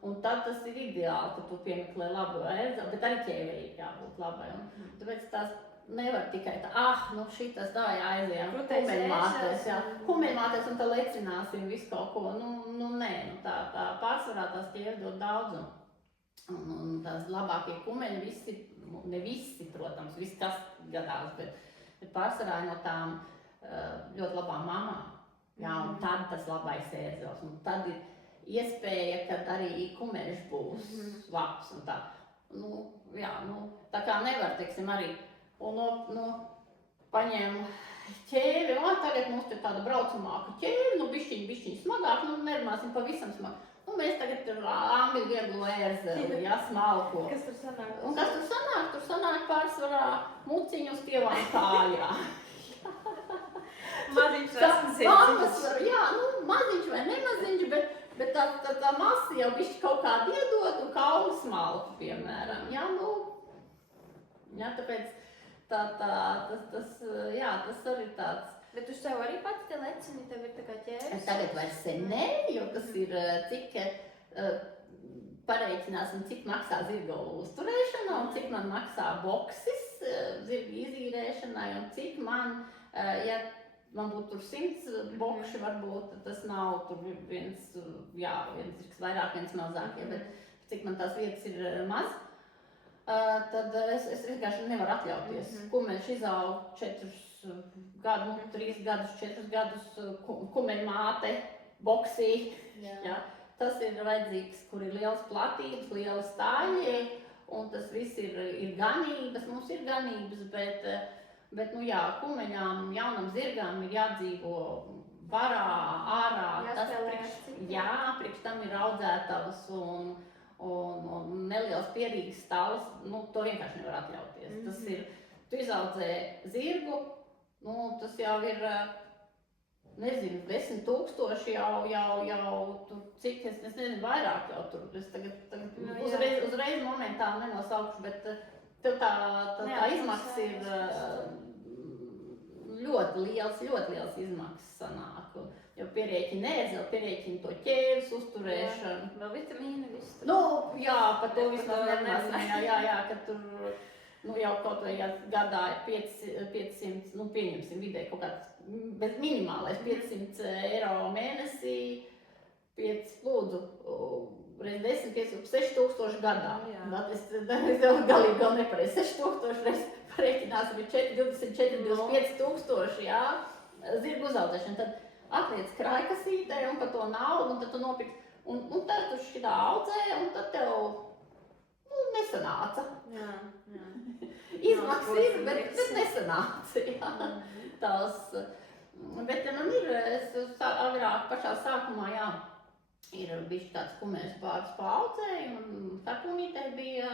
Un tad tas ir ideāli, ka tu piemeklē labu ērzeli, bet arī ķēvei jābūt labai. Tāpēc tās nevar tikai tā, šitas tā jāaizējām kumeļmātēs un tā lecināsim visu kaut ko. Nē, tā pārsvarā tās ķēves dod daudz. Un tās labākie kumeļi visi, ne visi, protams, viss kas gadās, bet pārsvarā no tām ļoti labām mamām. Jā, un tad tas labais ēzelis, un tad ir iespēja, ka arī kumeļš būs labs un tā. Nu, jā, nu, tā kā nevar, teiksim, arī, un paņem ķēvi, tagad mums ir tāda braucamāka ķēvi, nu bišķiņ smagāk, nu nerunāsim pavisam smagāk. Nu, mēs tagad tur angļu vieglo ērzeli, jā, smalko. Kas tur sanāk? Un kas tur sanāk? Tur sanāk pārsvarā muciņu uz pievām kājā. Maziņš vecums. Jā, nu, maziņš vai nemaziņš, bet tā masa jau bišķi kaut kādu iedod un kaulu smalku, piemēram. Jā, nu, jā, tāpēc tas arī tāds. Bet tu sev arī pati te lecini, tev ir tā kā ķēvis? Tagad vairs nē, jo tas ir cik pareiķināsim, cik maksā zirga uzturēšana un cik man maksā boksis zirga izīrēšanai un cik man, ja man būtu tur 100 bokši varbūt, tas nav tur viens zirgs vairāk, viens mazāk, bet cik man tās vietas ir maz, tad es vienkārši nevaru atļauties. Kumeļš izaug 4 gadu, 3 gadus, 4 gadus, kumeļa māte, boksī. Jā. Tas ir vajadzīgs, kur ir liels platības, liela stāļi, un tas viss ir ganības, mums ir ganības, bet nu jā, kumeļām, jaunam zirgām ir jādzīvo barā, ārā. Priekš tam ir audzētavas un neliels pierīgas stāvs, nu to vienkārši nevar atļauties. Tas ir, tu izaudzē zirgu, nu, tas jau ir, nezinu, 10 000 jau, cik, es nezinu, vairāk jau tur, es tagad uzreiz momentāli nenosaukšu, bet tev tā izmaksas ir ļoti liels izmaksas sanāk, jo pierēķina ēzeli, pierēķina to ķēvis uzturēšanu. Vēl vitamīni viss tur. Nu, jā, par to vismaz nerunāsim, jā, ka tur, nu jau kaut vai gadā ir 500, nu pieņemsim vidē kaut kāds, bet minimālais 500 eiro mēnesī, 5 lūdzu, reiz 10, 6000 gadā. Es galīgi vēl nepareizi, 6000 reiz pareiķināsim ir 24, 25 tūkstoši, jā, zirgu uzaudzēšana. Tad atliec krājkasītē un par to naudu, un tad tu nopirkt, un tad tu šitā audzē, un tad tev, nesanāca. Jā. Izmaksas ir, bet nesanāca, jā. Tās, bet man ir, es agrāk pašā sākumā, jā, ir bišķi tāds kumeļs pāris paaudzēji, un sarkunītei bija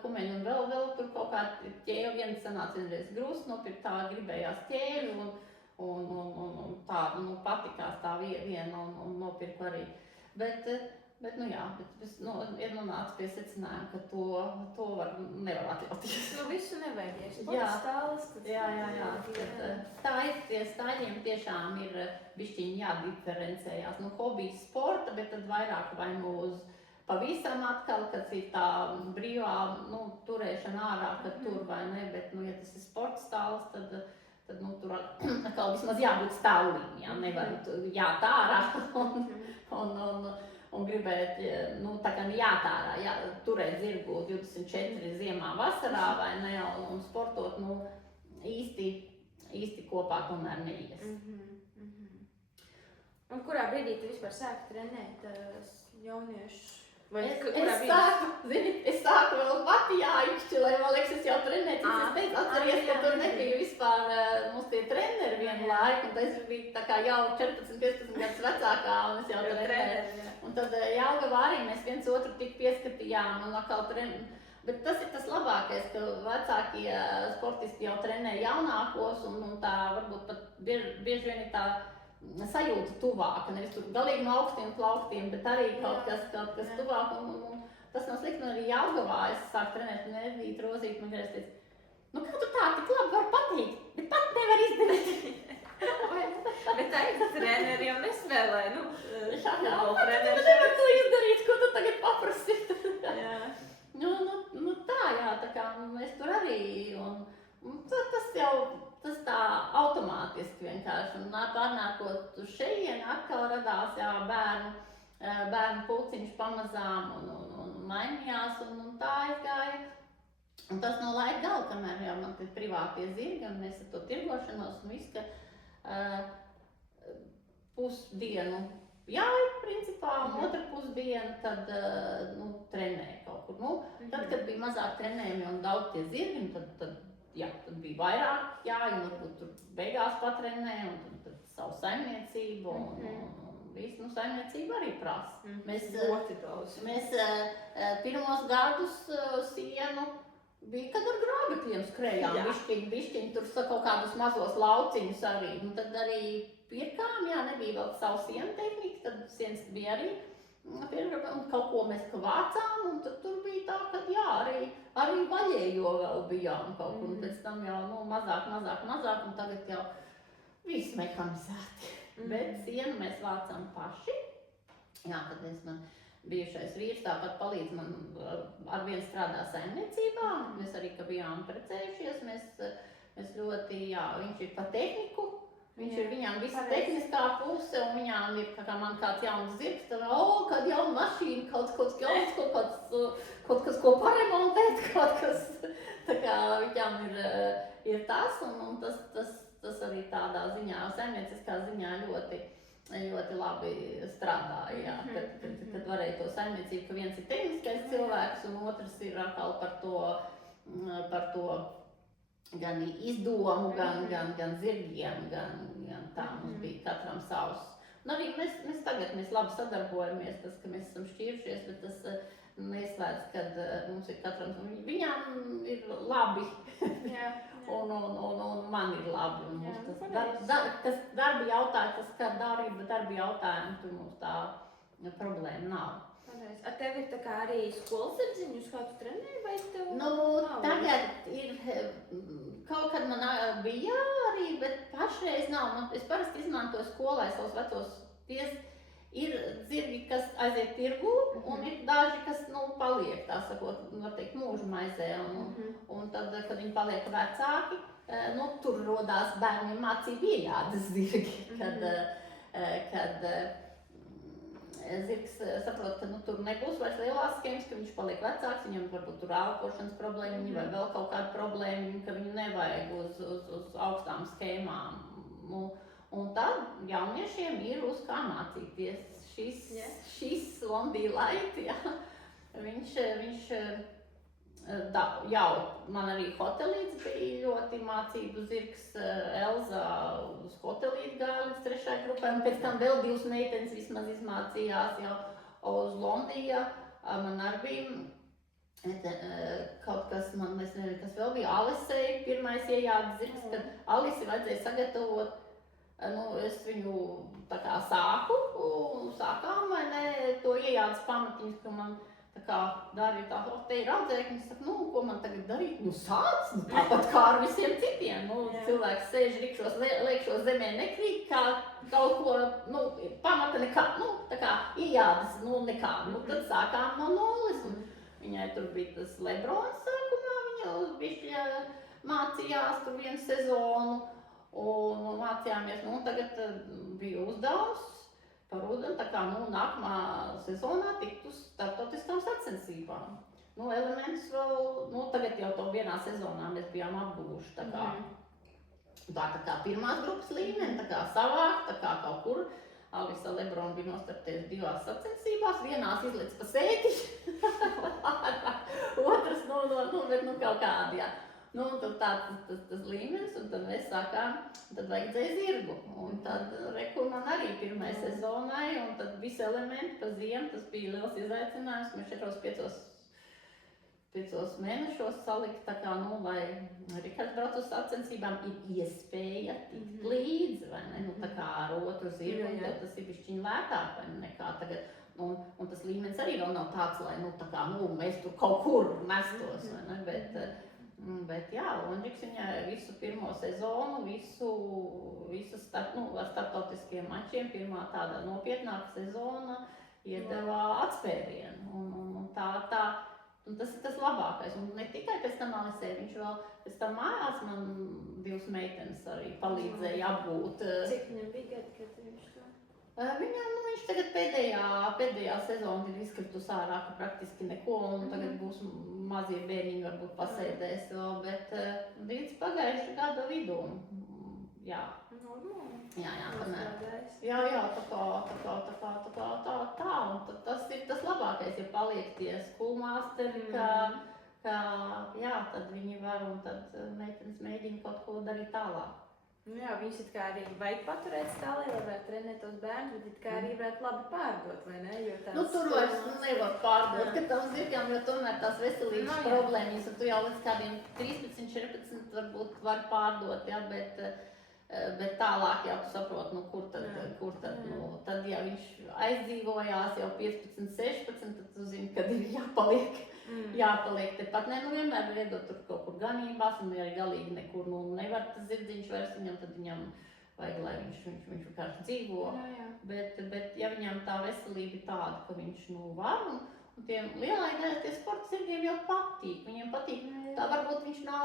kumeļi, un vēl tur kaut kā ķēvi, viens sanāca vienreiz grūst, nopirkt tā gribējās ķēvi, un tādu, nu, patikās tā viena, un nopirku arī. Bet nu jā, ir nonāca pie secinājuma, ka to nevar atļauties. Nu visu nevajag, jā, stāles. Jā. Tā ir, tie stāļiem tiešām ir bišķiņi jādiferencējās. Nu, hobijs sporta, bet tad vairāk vai nu uz pavisam atkal, kad ir tā brīvā, nu, turēšana ārā, kad tur vai ne, bet, nu, ja tas ir sporta stāles, tad nu, tur atkal vismaz jābūt stāvlīm, jā, nevar jāt ārā un gribēt, nu, tā kā jātārā, turēt zirgu 24 ziemā vasarā vai ne, un sportot, nu, īsti kopā tomēr neies. Un kurā brīdī tu vispār sāki trenēt jauniešus? Es sāku vēl pati jāikšķi, lai man liekas, es jau trenēju, es teicu, atceries, ka tur nebija vispār mums tie treneri vienu laiku, un es biju tā kā jau 14-15 gadus vecākā, un es jau trenēju. Un tad Jelgavā arī mēs viens otru tik pieskatījām, un atkal trenēju. Bet tas ir tas labākais, ka vecākie sportisti jau trenē jaunākos, un tā varbūt pat bieži vien ir tā sajūta tuvāka, nevis tur galīgi no augstiem plauktiem, bet arī kaut kas tuvāk, un tas nav slikti, un arī Jelgavā es sāku trenēt, un Edvīta Rozīte man reiz teica, nu kā tu tā tik labi var patīt, bet pat nevar izdarīt. Bet tā ir treneri jau nespēlē, nu, nevar to izdarīt, ko tu tagad paprasi. Nu tā, jā, tā kā mēs tur arī, un tas tā automātiski vienkārši, un pārnākot uz šejieni atkal radās, jā, bērnu bērnu pulciņš pamazām un mainījās un tā aizgāja. Un tas no laika gala, kamēr jau man ir privātie zirgi un mēs ar to tirgošanos un viss, ka pusdienu jāj, principā, un otra pusdiena tad trenēja kaut kur. Tad, kad bija mazāk trenējumi un daudz tie zirgi, tad bija vairāk jāj, un varbūt tur beigās patrenē, un tad savu saimniecību un visu, saimniecību arī prasa. Mēs pirmos gadus sienu bija, kad ar grābekļiem skrējām, bišķiņ tur kaut kādus mazos lauciņus arī. Tad arī pirkām, nebija vēl savu sienu tehnika, tad sienas bija arī pirkām, un kaut ko mēs vācām, un tad tur bija tā, ka arī vaļējo vēl bijām kaut kur, un pēc tam jau mazāk, un tagad jau viss mehanizēti. Bet sienu mēs vācām paši. Kad man bijušais vīrs tāpat palīdz man arvien strādā saimniecībā. Mēs arī, ka bijām precējušies, mēs ļoti, viņš ir pa tehniku. Viņš ir viņām visa tehniskā puse, un viņām ir kā man kāds jauns zirgs, tad kāda jauna mašīna, kaut kas jauns, ko paremontēt, kaut kas. Tā kā viņām ir tas, un tas arī tādā ziņā, saimnieciskā ziņā ļoti labi strādāja, kad varēja to saimniecību, ka viens ir tehniskais cilvēks, un otrs ir atkal par to gan izdomu, gan zirgiem, gan tā mums bija katram savs. Arī mēs tagad labi sadarbojamies, tas, ka mēs esam šķīrušies, bet tas neslēdz, kad mums ir katram, viņām ir labi, un man ir labi. Tas darba jautājums, tas kā darba jautājums, tur mums tā problēma nav. Ar tevi ir arī skolas zirdziņus, kā tu trenēji, vai tev? Tagad ir, kaut kad man bija arī, bet pašreiz nav. Es parasti izmantoju skolai savus vecos ir zirgi, kas aiziet tirgū, un ir daži, kas, paliek, tā sakot, var teikt, mūža maizē, un tad, kad viņi paliek vecāki, tur rodās bērniem mācību iejādes zirgi, kad zirgs saprot, ka tur nebūs vairs lielās schēmas, ka viņš paliek vecāks, viņam varbūt tur elpošanas problēma, vai vēl kaut kāda problēma, ka viņu nevajag uz augstām schēmām. Un tad jauniešiem ir uz kā mācīties. Šis Londija Light, viņš jau man arī hotelīts bija ļoti mācību zirgs. Elza uz hotelīti gāja līdz 3. grupai, un pēc tam vēl 2 meitenes vismaz izmācījās jau uz Londiju. Man arī bija kaut kas, es nezinu, kas vēl bija, Alisei pirmais iejādes zirgs, kad Alisi vajadzēja sagatavot. Es viņu tā kā sākām, vai ne, to iejādes pamatiņus, ka man tā kā Darīja tā, te ir audzēkņi, es saku, ko man tagad darīt? Sāc, tāpat kā ar visiem citiem. Cilvēks sēž rikšos, liekšos zemē nekrīt, kā kaut ko, pamata nekā, tā kā iejādes, nekā. Tad sākām no nulles, un viņai tur bija tas Lebrons sākumā, viņa bišķi mācījās tur 1 sezonu. Un mācījāmies, tagad bija uzdevums par ūdeni, tā kā nākamā sezonā tikt uz starptautiskām sacensībām. Elementus vēl, tagad jau to vienā sezonā mēs bijām apguvuši, tā kā pirmās grupas līmeni, tā kā savākt, tā kā kaut kur. Alisa Lebrona bija nostartējusi 2 sacensībās, vienās izliec pa sētiņu, otras, bet kaut kādi, Tad tas līmenis, un tad mēs sākām, tad vajadzēja zirgu. Un tad man arī pirmai sezonai, un tad visi elementi pa ziemu, tas bija liels izaicinājums. Mēs 4-5 mēnešos salikt, tā kā, lai Rikards brauc uz sacensībām, ir iespēja tikt līdzi, vai ne? Tā kā ar otru zirgu, un tad tas ir bišķiņ lētāk, vai nekā tagad. Un tas līmenis arī vēl nav tāds, lai, tā kā, mēs tur kaut kur nestos, vai ne? Bet Londžiks viņai visu pirmo sezonu, visu ar starptautiskiem mačiem, pirmā tāda nopietnāka sezona iedeva atspērienu. Un tas ir tas labākais. Un ne tikai pēc tam Alisei, viņš vēl pēc tam mājās man 2 meitenes arī palīdzēja apgūt. Cik viņam bija gadi, kad viņš to? Viņam, viņš tagad pēdējā sezona ir izkritus ārā, ka praktiski neko, un tagad būs mazie bērniņi varbūt pasēdēs vēl, bet līdz pagājuši gada vidū. Jā. Jā, tā, un tas ir tas labākais, ja paliek tie skolmāsteri, tad viņi var, un tad meitenes mēģina kaut ko darīt tālāk. Jā, viņus it kā arī vajag paturēt stālē, lai varētu trenēt tos bērnus, bet it kā arī varētu labi pārdot, vai ne? Tur vairs nevar pārdot, ka tam zirgam, jo tomēr tās veselības problēmas, un tu jau līdz kādiem 13, 14 varbūt var pārdot, jā, bet tālāk jau tu saproti, kur tad, tad ja viņš aizdzīvojās jau 15, 16, tad tu zini, kad ir jāpaliek tepat. Vienmēr ir iedot tur kaut kur ganībās, un arī galīgi nekur, nevar tas zirdziņš vairs viņam, tad viņam vajag, lai viņš vienkārši dzīvo. Bet ja viņam tā veselība tāda, ka viņš var, un tiem lielai daļai tie sporta zirgiem jau patīk, viņiem patīk, tā varbūt viņš nav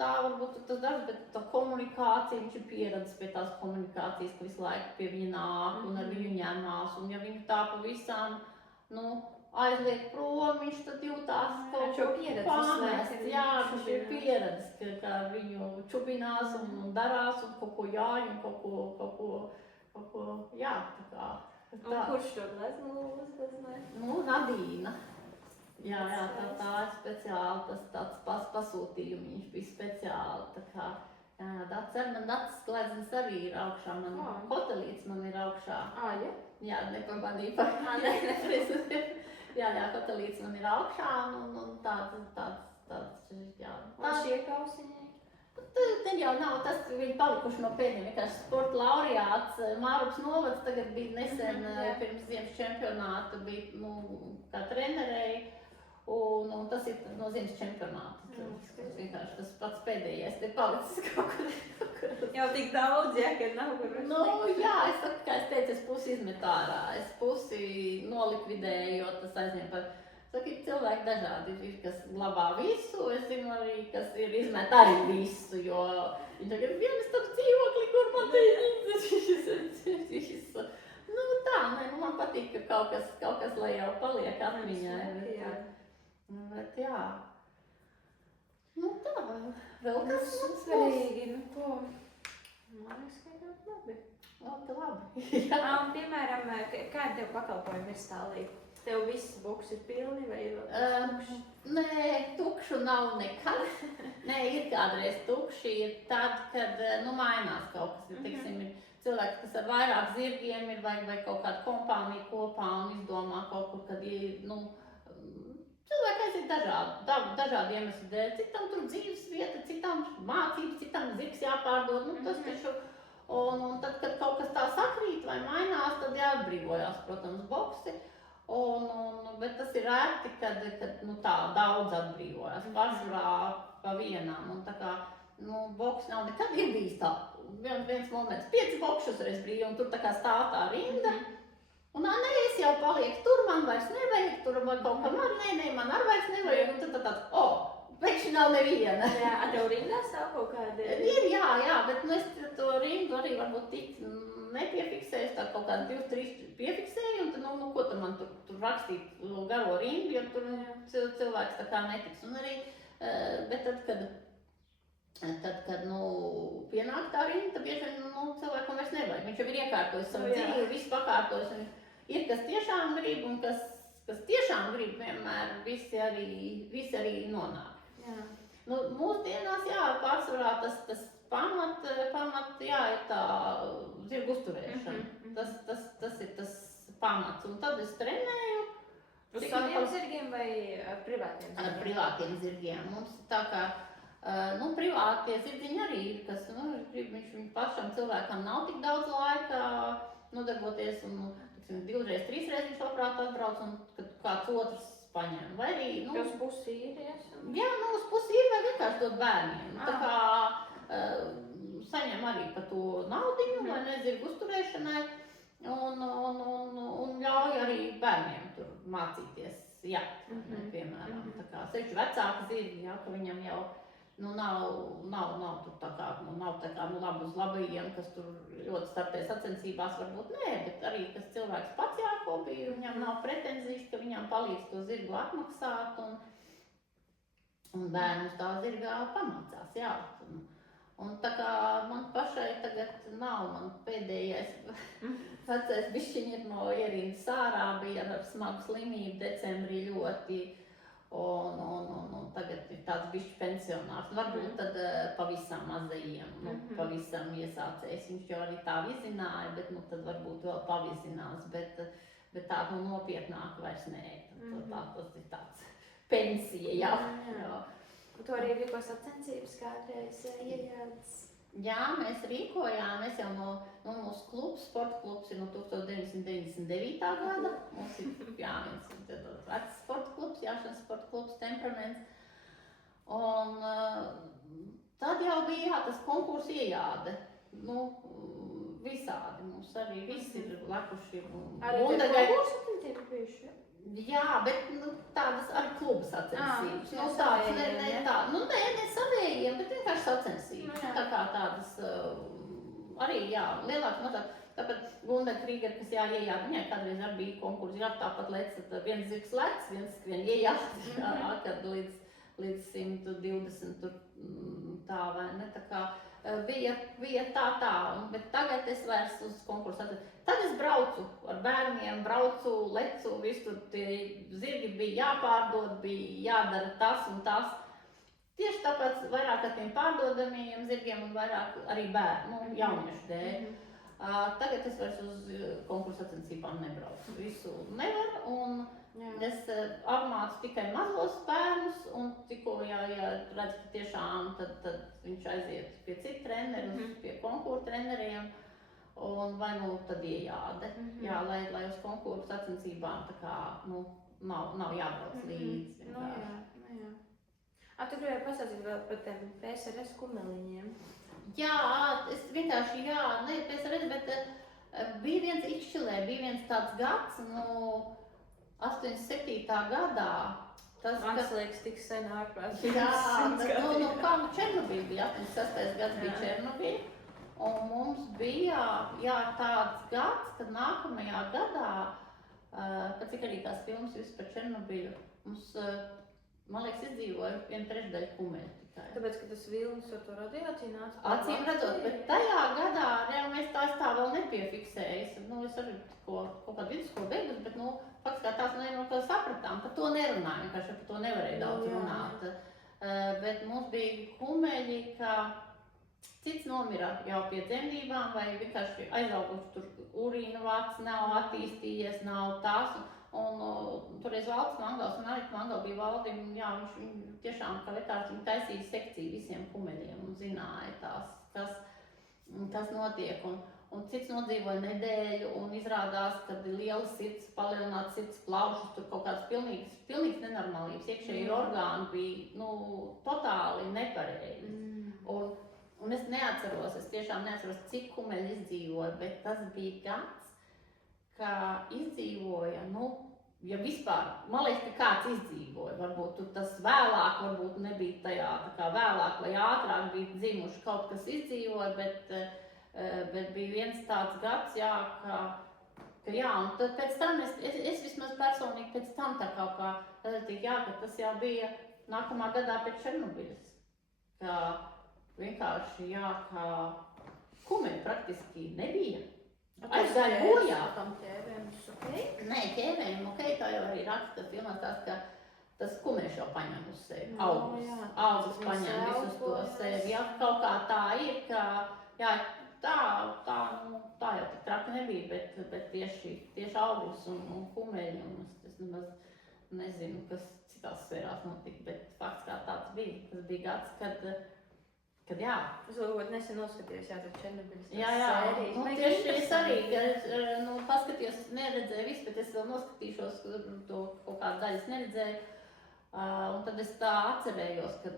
tā, varbūt tas darbs, bet tā komunikācija, viņš ir pieredzis pie tās komunikācijas, ka visu laiku pie viņa nāk un ar viņu ņemās, un ja viņu tā pavisam, aizliek prom, viņš tad jūtās kaut ko pamests, jā, viņš ir pieredzis, ka viņu čubinās un darās un kaut ko jāj un kaut ko, jā, tā kā. Un kurš to gleznoja? Nadīna. Jā, tā ir speciāli, tas tāds pasūtījumi, viņš bija speciāli, tā kā, Dats gleznes arī ir augšā, hotelīts man ir augšā. Ja? Jā, nepamanīju par Jā, hotelīts man ir augšā, un tāds, jā. Un šie kausiņi? Tad jau nav tas, viņi palikuši no pēdējiem, vienkārši sporta laureāts. Mārups novads tagad bija nesen pirms ziemas čempionāta, bija, kā trenerei. Un tas ir no ziemas čempionāta. Tas vienkārši tas pats pēdējais te palicis kaut kur. Jau tik daudz, ja, kad nav kur. Jā, es saku, kā es teicu, es pusi izmetu ārā, es pusi nolikvidēju, jo tas aizņem par. Saku, cilvēki dažādi ir, kas glabā visu, es zinu arī, kas ir izmet arī visu, jo viņi tagad vienas tāds dzīvokli, kur man te ir man patīk, ka kaut kas lai jau paliek atmiņā. Bet jā. Tā, vēl kas svarīgi, ko? Man liekas, ka ļoti labi. Labi. Un, piemēram, kādi tev pakalpojumi ir stālī? Tev viss buks ir pilni vai tukši? Nē, tukšu nav nekad. Nē, ir kādreiz tukši, ir tad, kad mainās kaut kas. Teiksim, ir cilvēki, kas ar vairāk zirgiem ir vai kaut kāda kompānija kopā un izdomā kaut kur, kad ir, cilvēki aiziet dažādi iemesli dēļ. Citam tur dzīves vieta, citam mācības, citam zirgs jāpārdod. Tas taču, un tad, kad kaut kas tā sakrīt vai mainās, tad jāatbrīvojās, protams, boksi. Bet tas ir rēti, kad tā daudz atbrīvojās, pārsvarā pa vienām. Un tā kā, boks nav nekad ir bijis tā. Viens moments, 5 bokšus reiz brīvi, un tur tā kā stāv tā rinda. Un es jau palieku tur, man vairs nevajag, tur vai kaut kam man arī vairs nevajag, un tad tāds, pēkšņi nav neviena. Jā, tev rindā stāv kaut kādi? Ir, jā, bet es to rindu arī varbūt tik nepiefiksēju, tā kaut kādi 2-3 piefiksēju, un tad, ko tad man tur rakstīt garo rindu, jo tur cilvēks tā kā netiks. Un arī, bet tad, kad pienāk tā rinda, tad bieži vien cilvēkam vairs nevajag. Viņš jau ir iekārtojis savu dzīvi, visu pakārtojis. Ir, kas tiešām grib, un kas tiešām grib, vienmēr visi arī nonāk. Jā. Mūsdienās, pārsvarā tas pamat, ir tā zirgu uzturēšana. Tas ir tas pamats, un tad es trenēju. Uz saviem zirgiem vai privātiem zirgiem? Ar privātiem zirgiem. Mums tā kā, privātie zirdziņi arī ir, kas, viņš pašam cilvēkam nav tik daudz laika nodarboties, un 2-3 reizes viņš labprāt atbrauc, un kad kāds otrs paņem. Vai arī, Uz pusi ir, Jā, uz pusi ir, vai vienkārši dot bērniem. Tā kā saņem arī par to naudiņu, vai nezirgu uzturēšanai, un ļauj arī bērniem tur mācīties, piemēram. Tā kā sevišķi vecāki zirgi, ka viņam jau nav tur tā kā, labi uz labajiem, kas tur ļoti startē sacensībās, varbūt nē, bet arī, kas cilvēks pats jāhobī, viņam nav pretenzijas, ka viņam palīdz to zirgu atmaksāt, un bērnus tā zirgā pamācās, jā. Un tā kā man pašai tagad nav, man pēdējais vecais bišķiņi ir no ierindas ārā, bija ar smagu slimību decembrī ļoti, un tagad ir tāds bišķi pensionārs. Varbūt tad pavisam mazajiem, pavisam iesācējs, viņš jau arī tā vizināja, bet tad varbūt vēl pavizinās, bet tā nopietnāk vairs nē, tas ir tāds pensija, jā. Tu arī rīko sacensības kādreiz iejādas? Jā, mēs rīkojām, mēs jau mūsu klubs, sporta klubs ir no 1999. Gada. Mums ir, viens vecs sporta klubs, jāšanas sporta klubs, temperaments. Un tad jau bija, tas konkurss iejāde. Visādi mums arī visi ir lekuši. Arī tie konkursi ir bijuši? Jā, bet tādas arī kluba sacensības. Ne savējiem, bet vienkārši sacensības. Tā kā tādas arī, lielāks mazāk. Tāpat Gunda Krīger, kas iejāda, viņai kādreiz arī bija konkursi, tāpat lec, viens zirgs lec, viens skrien iejāda, kad līdz 120 tur tā vai ne, tā kā bija tā, bet tagad es vairs uz konkursu atvedu. Tad es braucu ar bērniem, lecu, visu tur tie zirgi bija jāpārdod, bija jādara tas un tas. Tieši tāpēc vairāk ar tiem pārdodamajiem zirgiem un vairāk arī bērnu, jauniešu dēļ. Tagad es vairs uz konkursu sacensībām nebraucu. Visu nevar, un es apmācu tikai mazos bērnus, un tikko, redz, ka tiešām tad viņš aiziet pie citu treneru, pie konkursu treneriem. Un vai tad iejāde, lai uz konkursu sacensībām tā kā, nav jābrauc līdzi. Tu gribēji pastāstīt vēl par tiem PSRS kumeliņiem? Jā, es vienkārši, PSRS, bet bija viens Ikšķilē, bija viens tāds gads, 87. gadā. Man liekas, tik sen ārprāt. Jā, kā Černobīļa bija, 86. gads bija Černobīļa. Un mums bija tāds gads, kad nākamajā gadā, kad cik arī tās filmas viss par Černobiļu, mums, man liekas, izdzīvoja 1/3 kumeļu tikai. Tāpēc, ka tas vilnis ar to radiāciju nāca? Acīm redzot, bet tajā gadā mēs tā vēl nepiefiksējas. Es arī kaut kādu vidusskolu beigus, bet faktiski kā tās sapratām, par to nerunājām, vienkārši par to nevarēja daudz runāt. Bet mums bija kumeļi, ka cits nomira jau pie dzemdībām vai vienkārši aizauguši tur urīna vats, nav attīstījies, nav tas. Un toreiz Valds Mangals un Arita Mangala bija valdi, viņš tiešām kā vetārs, viņi taisīja sekciju visiem kumeļiem un zināja kas notiek. Un cits nodzīvoja nedēļu un izrādās, kad ir liela sirds, palielināts sirds plaušas, tur kaut kāds pilnīgs nenormālības, iekšēji orgāni bija, totāli nepareizi. Un es neatceros, cik kumeļi izdzīvoja, bet tas bija gads, ka izdzīvoja, ja vispār, man liekas, ka kāds izdzīvoja, varbūt tas vēlāk, varbūt nebija tajā tā kā vēlāk vai ātrāk bija dzimuši kaut kas izdzīvoja, bet bija viens tāds gads, un tad pēc tam es vismaz personīgi pēc tam tā kaut kā, ka tas jau bija nākamā gadā pēc Černobiļas, ka vienkārši, ka kumeļi praktiski nebija. Aizgāja bojā. Nē, ķēvēm, tā jau arī raksta filmās tās, ka tas kumeļš jau paņem uz sevi. Augus paņem visus to sevi. Kaut kā tā ir, ka, tā jau tik traki nebija, bet tieši augus un kumeļi, un es nemaz nezinu, kas citās sfērās notika, bet fakts kā tāds bija. Tas bija gads, kad Es vēl nesen noskatījos, tas Černobiļas sērijas. Tieši es arī, paskatījos, neredzēju visu, bet es vēl noskatīšos, to kaut kādu daļas neredzēju. Un tad es tā atcerējos, ka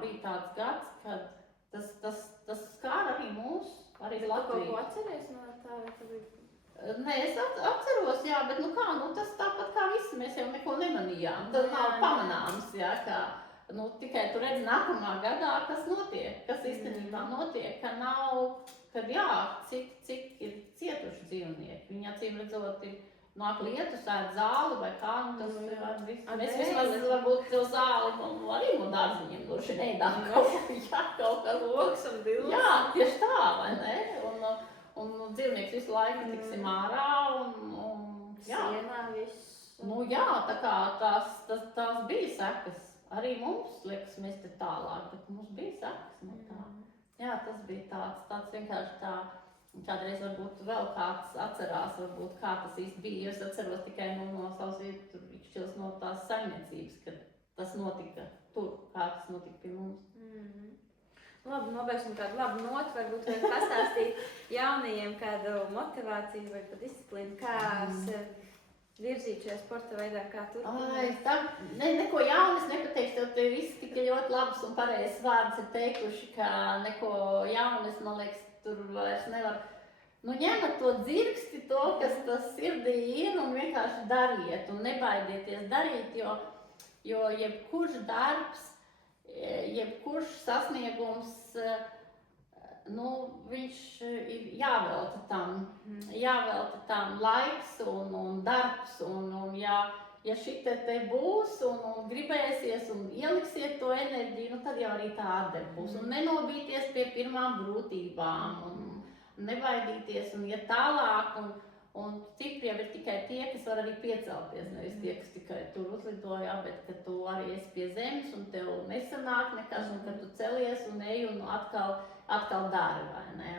bija tāds gads, kad tas skāra arī mūs, arī Latviju. Tu kaut ko atceries no tā? Nē, es atceros, bet tas tāpat kā visi, mēs jau neko nemanījām. Tas nav pamanāms, nu, tikai tu redzi nākamā gadā, kas notiek, kas īstenībā notiek, ka nav, kad jā, cik ir cietuši dzīvnieki. Viņi acīm redzot ir nāk lietus, ēd zāli vai kā, nu tas ir viss. Mēs vismaz varbūt to zāli arī no dārziņiem droši neēdām kaut kā Loks un divs. Jā, tieši tā, vai ne? Un dzīvnieks visu laiku tiksim ārā un jā. Sienā viss. Nu jā, tā kā tās bija sekas. Arī mums, liekas, mēs te tālāk, bet mums bija sekas no tā. Jā, tas bija tāds vienkārši tā. Kādreiz varbūt vēl kāds atcerās, varbūt kā tas īsti bija. Es atceros tikai no savas vietas, no tās saimniecības, kad tas notika tur, kā tas notika pie mums. Labi, nobeigsim tādu labu notu, varbūt vajag pastāstīt jaunajiem kādu motivāciju vai pat disciplīnu, kā virzīt šajā sporta veidā, kā turpināt. Ai, tā, neko jaunu es nepateikšu, tev visi tik ļoti labs un pareizs vārds ir teikuši, ka neko jaunu es, man liekas, tur vairs nevar. Nu, ņemat to dzirksti, to, kas tas sirdī ir, un vienkārši dariet, un nebaidieties darīt, jo jebkurš darbs, jebkurš sasniegums, nu, viņš ir jāvelta tam laiks un darbs, un ja šite te būs un gribēsies un ieliksiet to enerģiju, nu, tad jau arī tā atdeve būs. Un nenobīties pie pirmām grūtībām, un nebaidīties un iet tālāk, un stipri jau ir tikai tie, kas var arī piecelties, nevis tie, kas tikai tur uzlidoja, bet ka tu arī esi pie zemes un tev nesanāk nekas, un ka tu celies un ej un atkal dari, vai ne?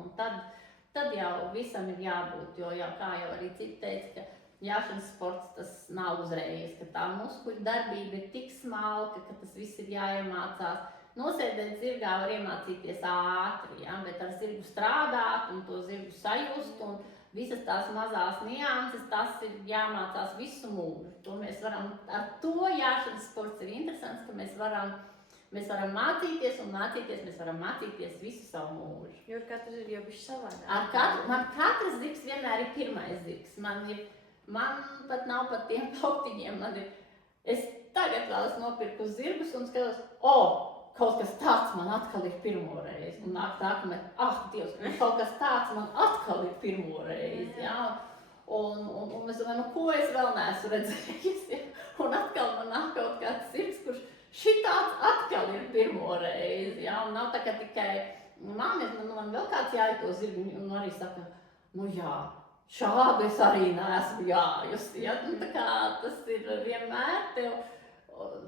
Un tad jau visam ir jābūt, jo kā jau arī citi teica, ka jāšanas sports tas nav uzreiz, ka tā muskuļu darbība ir tik smalka, ka tas viss ir jāiemācās. Nosēdēt zirgā var iemācīties ātri, ja? Bet ar zirgu strādāt un to zirgu sajust un visas tās mazās nianses, tas ir jāmācās visu mūžu. To mēs varam, ar to jāšanas sports ir interesants, ka mēs varam mācīties un mācīties, mēs varam mācīties visu savu mūžu. Jo ar katru zirgu jau bišķi savādāk. Man katrs zirgs vienmēr ir pirmais zirgs. Man pat nav pat tiem plauktiņiem. Es tagad vēl esmu nopirku zirgus un skatos, kaut kas tāds man atkal ir pirmo reizi. Un nāk tā, ka Dievs, kaut kas tāds man atkal ir pirmo reizi. Ja? Un es domāju, ko es vēl neesmu redzējis. Ja? Un atkal man nāk kaut kāds zirgs, kurš šitāds atkal ir pirmo reizi. Ja? Un nav tā, ka tikai māmies, man vēl kāds jāja to zirgu, un arī saka, nu jā, šādi es arī neesmu jājusi. Ja? Nu, tā kā tas ir vienmēr tev.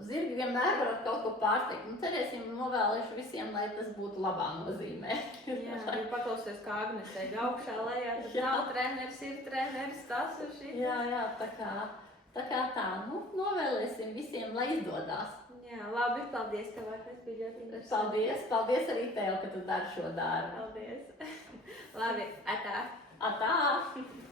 Zirgi vienmēr var kaut ko pārsteigt. Nu, cerēsim, novēlēšu visiem, lai tas būtu labā nozīmē. Jā, ja paklausies, kā Agnes ejga augšā lejā, tad nav treneris, ir treneris, tas ir šī. Jā, tā kā tā. Nu, novēlēsim visiem, lai izdodās. Jā, labi, paldies tev, Agnes, bija ļoti interesanti. Paldies arī tev, ka tu dari šo darbu. Paldies. Labi, atā. Atā.